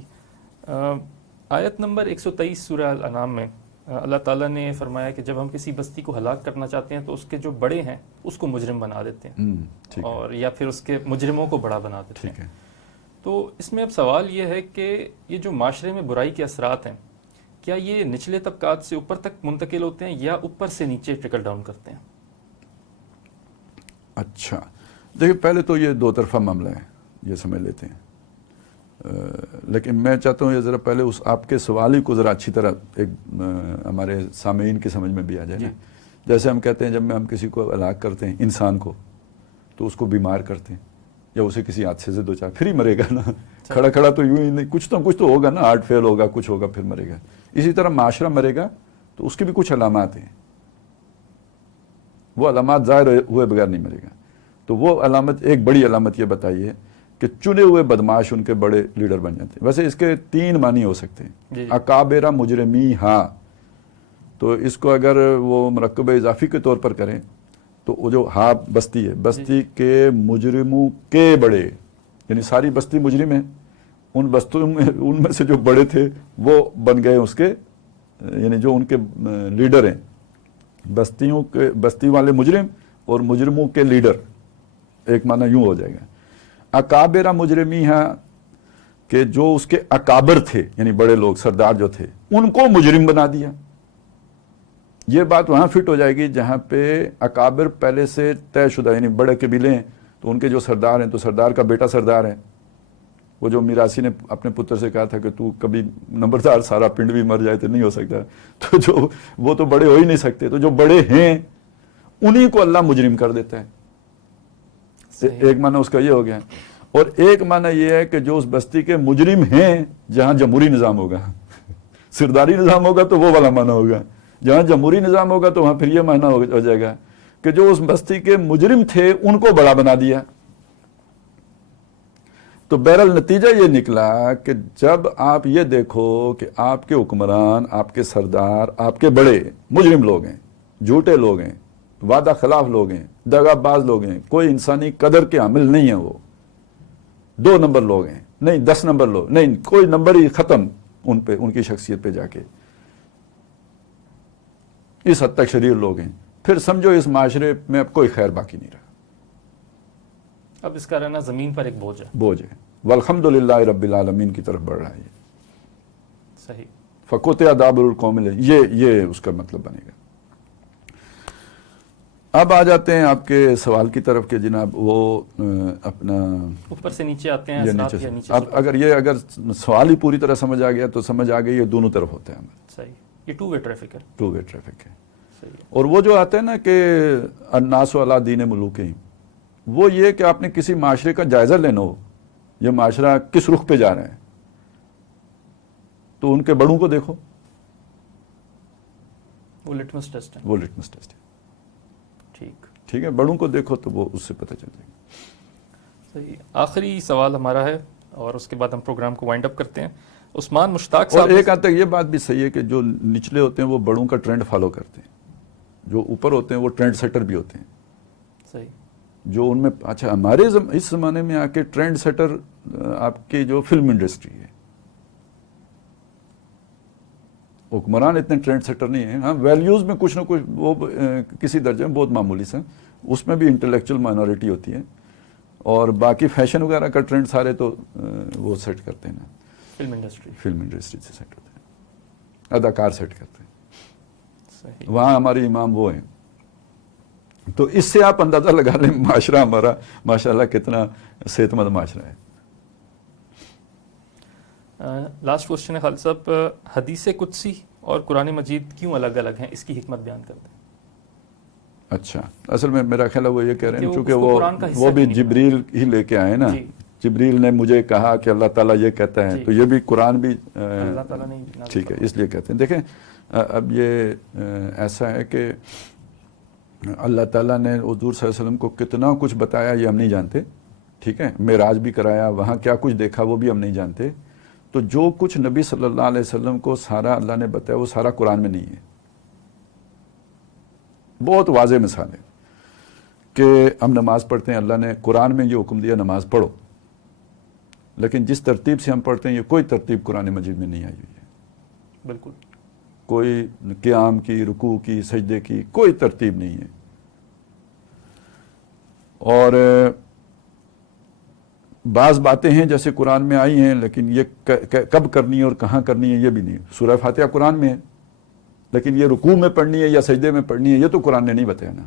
آیت نمبر 123 سورہ الانعام میں اللہ تعالیٰ نے فرمایا کہ جب ہم کسی بستی کو ہلاک کرنا چاہتے ہیں تو اس کے جو بڑے ہیں اس کو مجرم بنا دیتے ہیں، اور یا پھر اس کے مجرموں کو بڑا بنا دیتے ہیں۔ تو اس میں اب سوال یہ ہے کہ یہ جو معاشرے میں برائی کے اثرات ہیں، کیا یہ نچلے طبقات سے اوپر تک منتقل ہوتے ہیں یا اوپر سے نیچے ٹرکل ڈاؤن کرتے ہیں؟ اچھا دیکھیں، پہلے تو یہ دو طرفہ معاملہ ہے، یہ سمجھ لیتے ہیں، لیکن میں چاہتا ہوں یہ ذرا پہلے اس آپ کے سوال ہی کو ذرا اچھی طرح ایک ہمارے سامعین کی سمجھ میں بھی آ جائے نا۔ جیسے ہم کہتے ہیں جب ہم کسی کو ہلاک کرتے ہیں انسان کو، تو اس کو بیمار کرتے ہیں یا اسے کسی حادثے سے دو چار، پھر ہی مرے گا نا، کھڑا کھڑا تو یوں ہی نہیں، کچھ تو ہوگا نا، ہارٹ فیل ہوگا، کچھ ہوگا، پھر مرے گا۔ اسی طرح معاشرہ مرے گا تو اس کی بھی کچھ علامات ہیں، وہ علامات ظاہر ہوئے بغیر نہیں مرے گا۔ تو وہ علامت، ایک بڑی علامت یہ بتائیے کہ چنے ہوئے بدماش ان کے بڑے لیڈر بن جاتے ہیں۔ ویسے اس کے 3 معنی ہو سکتے ہیں، اکابر مجرمی، ہاں، تو اس کو اگر وہ مرکب اضافی کے طور پر کریں تو وہ جو ہاں بستی ہے، بستی کے مجرموں کے بڑے، یعنی ساری بستی مجرم ہے، ان بستیوں میں ان میں سے جو بڑے تھے وہ بن گئے اس کے، یعنی جو ان کے لیڈر ہیں، بستی والے مجرم اور مجرموں کے لیڈر، ایک معنی یوں ہو جائے گا۔ اکابر مجرمی ہاں، کہ جو اس کے اکابر تھے یعنی بڑے لوگ، سردار جو تھے، ان کو مجرم بنا دیا۔ یہ بات وہاں فٹ ہو جائے گی جہاں پہ اکابر پہلے سے طے شدہ، یعنی بڑے قبیلے ہیں تو ان کے جو سردار ہیں، تو سردار کا بیٹا سردار ہے۔ وہ جو میراثی نے اپنے پتر سے کہا تھا کہ تو کبھی نمبردار سارا پنڈ بھی مر جائے تو نہیں ہو سکتا، تو جو وہ تو بڑے ہو ہی نہیں سکتے، تو جو بڑے ہیں انہی کو اللہ مجرم کر دیتا ہے۔ ایک معنی اس کا یہ ہو گیا، اور ایک معنی یہ ہے کہ جو اس بستی کے مجرم ہیں جہاں جمہوری نظام ہوگا، سرداری نظام ہوگا تو وہ والا معنی ہوگا، جہاں جمہوری نظام ہوگا تو وہاں پھر یہ معنی ہو جائے گا کہ جو اس بستی کے مجرم تھے ان کو بڑا بنا دیا۔ تو بہرحال نتیجہ یہ نکلا کہ جب آپ یہ دیکھو کہ آپ کے حکمران، آپ کے سردار، آپ کے بڑے مجرم لوگ ہیں، جھوٹے لوگ ہیں، وعدہ خلاف لوگ ہیں، دغا باز لوگ ہیں، کوئی انسانی قدر کے حامل نہیں ہیں، وہ 2 نمبر لوگ ہیں، نہیں 10 نمبر لوگ نہیں، کوئی نمبر ہی ختم ان پہ، ان کی شخصیت پہ جا کے، اس حد تک شریر لوگ ہیں، پھر سمجھو اس معاشرے میں اب کوئی خیر باقی نہیں رہا، اب اس کا رہنا زمین پر ایک بوجھ ہے، والحمدللہ رب العالمین کی طرف بڑھ رہا ہے۔ صحیح، فقطع دابر القوم، یہ اس کا مطلب بنے گا۔ اب آ جاتے ہیں آپ کے سوال کی طرف کہ جناب وہ اپنا اوپر سے نیچے آتے ہیں اثرات یا نیچے اب اگر سوال ہی پوری طرح سمجھ آ گیا تو سمجھ آ گئی یہ دونوں طرف ہوتا ہے ہمارا۔ صحیح، یہ 2 وے ٹریفک ہے، 2 وے ٹریفک ہے۔ صحیح، اور وہ جو آتے ہیں نا کہ الناس علی دین ملوکہم، وہ یہ کہ آپ نے کسی معاشرے کا جائزہ لینا ہو، یہ معاشرہ کس رخ پہ جا رہا ہے، تو ان کے بڑوں کو دیکھو، وہ لٹمس ٹیسٹ ہے، وہ لٹمس ٹیسٹ ہے، ٹھیک ہے، بڑوں کو دیکھو تو وہ اس سے پتہ چل جائے گا۔ صحیح۔ آخری سوال ہمارا ہے اور اس کے بعد ہم پروگرام کو وائنڈ اپ کرتے ہیں۔ عثمان مشتاق صاحب، اور ایک حد تک یہ بات بھی صحیح ہے کہ جو نچلے ہوتے ہیں وہ بڑوں کا ٹرینڈ فالو کرتے ہیں، جو اوپر ہوتے ہیں وہ ٹرینڈ سیٹر بھی ہوتے ہیں۔ صحیح، جو ان میں، اچھا ہمارے اس زمانے میں آ کے ٹرینڈ سیٹر آپ کی جو فلم انڈسٹری ہے، حکمران اتنے ٹرینڈ سیٹر نہیں ہیں، ہاں ویلیوز میں کچھ نہ کچھ وہ کسی درجے میں بہت معمولی سے، اس میں بھی انٹلیکچوئل مائنورٹی ہوتی ہے، اور باقی فیشن وغیرہ کا ٹرینڈ سارے تو وہ سیٹ کرتے ہیں نا، فلم انڈسٹری سے سیٹ ہوتے ہیں، اداکار سیٹ کرتے ہیں، صحیح، وہاں ہمارے امام وہ ہیں۔ تو اس سے آپ اندازہ لگا لیں معاشرہ ہمارا ماشاءاللہ کتنا صحت مند معاشرہ ہے۔ لاسٹ کوشچن ہے خالد صاحب، حدیث قدسی اور قرآن مجید کیوں الگ الگ ہیں، اس کی حکمت بیان کر دیں۔ اچھا، اصل میں میرا خیال ہے وہ یہ کہہ رہے ہیں چونکہ وہ بھی جبریل ہی لے کے آئے نا، جبریل نے مجھے کہا کہ اللہ تعالیٰ یہ کہتا ہے، تو یہ بھی قرآن بھی اللہ تعالیٰ نے ٹھیک ہے، اس لیے کہتے ہیں. دیکھیں اب یہ ایسا ہے کہ اللہ تعالیٰ نے حضور صلی اللہ علیہ وسلم کو کتنا کچھ بتایا یہ ہم نہیں جانتے، ٹھیک ہے، معراج بھی کرایا، وہاں کیا کچھ دیکھا وہ بھی ہم نہیں جانتے. تو جو کچھ نبی صلی اللہ علیہ وسلم کو سارا اللہ نے بتایا وہ سارا قرآن میں نہیں ہے. بہت واضح مثال ہے کہ ہم نماز پڑھتے ہیں، اللہ نے قرآن میں یہ حکم دیا نماز پڑھو، لیکن جس ترتیب سے ہم پڑھتے ہیں یہ کوئی ترتیب قرآن مجید میں نہیں آئی ہوئی ہے. بالکل کوئی قیام کی، رکوع کی، سجدے کی کوئی ترتیب نہیں ہے. اور بعض باتیں ہیں جیسے قرآن میں آئی ہیں، لیکن یہ کب کرنی ہے اور کہاں کرنی ہے یہ بھی نہیں. سورہ فاتحہ قرآن میں ہے، لیکن یہ رکوع میں پڑھنی ہے یا سجدے میں پڑھنی ہے یہ تو قرآن نے نہیں بتایا نا.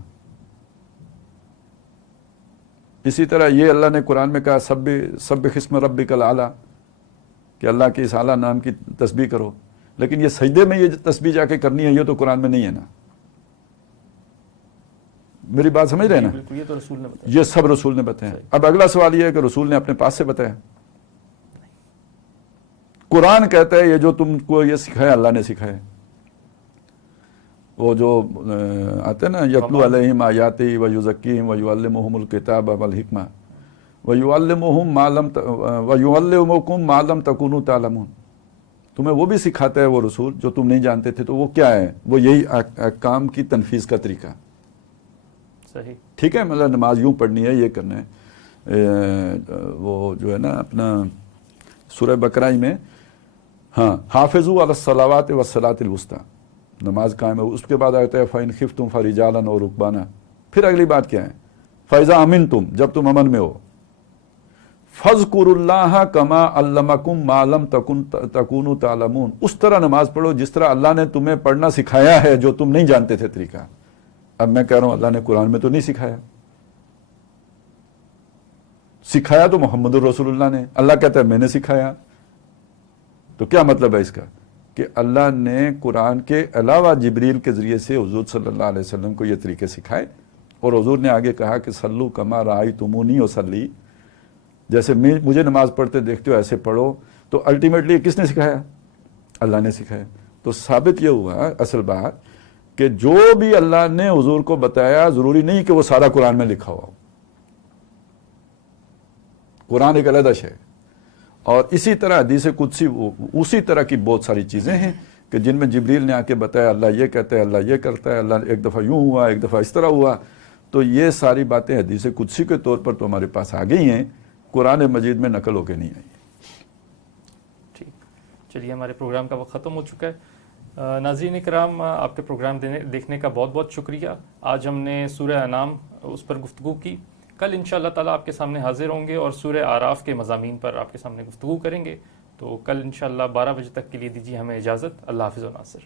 اسی طرح یہ اللہ نے قرآن میں کہا سبح اسم ربک الاعلی، کہ اللہ کے اس اعلیٰ نام کی تسبیح کرو، لیکن یہ سجدے میں یہ تسبیح جا کے کرنی ہے یہ تو قرآن میں نہیں ہے نا. میری بات سمجھ رہے ہیں نا؟ یہ تو رسول نے بتایا، یہ سب رسول نے بتایا. اب اگلا سوال یہ ہے کہ رسول نے اپنے پاس سے بتایا؟ قرآن کہتا ہے یہ جو تم کو یہ سکھایا اللہ نے سکھایا. وہ جو آتے نا یتلو علیہم آیاتی ویزکیہم ویعلمہم الکتاب والحکمہ ویعلمکم ما لم تکونوا تعلمون. تمہیں وہ بھی سکھاتا ہے وہ رسول جو تم نہیں جانتے تھے. تو وہ کیا ہے؟ وہ یہی احکام کی تنفیذ کا طریقہ. صحیح، ٹھیک ہے، مطلب نماز یوں پڑھنی ہے، یہ کرنا ہے. وہ جو ہے نا اپنا سورہ بقرہ میں ہاں حافظوا علی الصلوات والصلاۃ الوسطی، نماز قائم ہے. اس کے بعد آتا ہے فَإِنْ خِفْتُمْ فَرِجَالًا اور رُكْبَانًا. پھر اگلی بات کیا ہے؟ فَإِذَا أَمِنْتُمْ، جب تم امن میں ہو، فَاذْكُرُوا اللَّهَ كَمَا عَلَّمَكُمْ مَا لَمْ تَكُونُوا تَعْلَمُونَ. اس طرح نماز پڑھو جس طرح اللہ نے تمہیں پڑھنا سکھایا ہے جو تم نہیں جانتے تھے طریقہ. اب میں کہہ رہا ہوں اللہ نے قرآن میں تو نہیں سکھایا، سکھایا تو محمد الرسول اللہ نے. اللہ کہتا ہے میں نے سکھایا. تو کیا مطلب ہے اس کا؟ کہ اللہ نے قرآن کے علاوہ جبریل کے ذریعے سے حضور صلی اللہ علیہ وسلم کو یہ طریقے سکھائے. اور حضور نے آگے کہا کہ صلو کما رأیتمونی اصلی، جیسے مجھے نماز پڑھتے دیکھتے ہو ایسے پڑھو. تو الٹیمیٹلی کس نے سکھایا؟ اللہ نے سکھایا. تو ثابت یہ ہوا اصل بات کہ جو بھی اللہ نے حضور کو بتایا ضروری نہیں کہ وہ سارا قرآن میں لکھا ہوا ہو. قرآن ایک علیحدہ شے ہے. اور اسی طرح حدیث قدسی اسی طرح کی بہت ساری چیزیں ہیں کہ جن میں جبریل نے آ کے بتایا اللہ یہ کہتا ہے، اللہ یہ کرتا ہے، اللہ ایک دفعہ یوں ہوا، ایک دفعہ اس طرح ہوا. تو یہ ساری باتیں حدیث قدسی کے طور پر تو ہمارے پاس آ گئی ہیں، قرآن مجید میں نقل ہو کے نہیں آئی. ٹھیک، چلیے ہمارے پروگرام کا وقت ختم ہو چکا ہے. ناظرین کرام، آپ کے پروگرام دیکھنے کا بہت بہت شکریہ. آج ہم نے سورہ انعام اس پر گفتگو کی. کل انشاءاللہ تعالیٰ آپ کے سامنے حاضر ہوں گے اور سورہ اعراف کے مضامین پر آپ کے سامنے گفتگو کریں گے. تو کل انشاءاللہ 12 بجے تک کے لیے دیجیے ہمیں اجازت. اللہ حافظ و ناصر.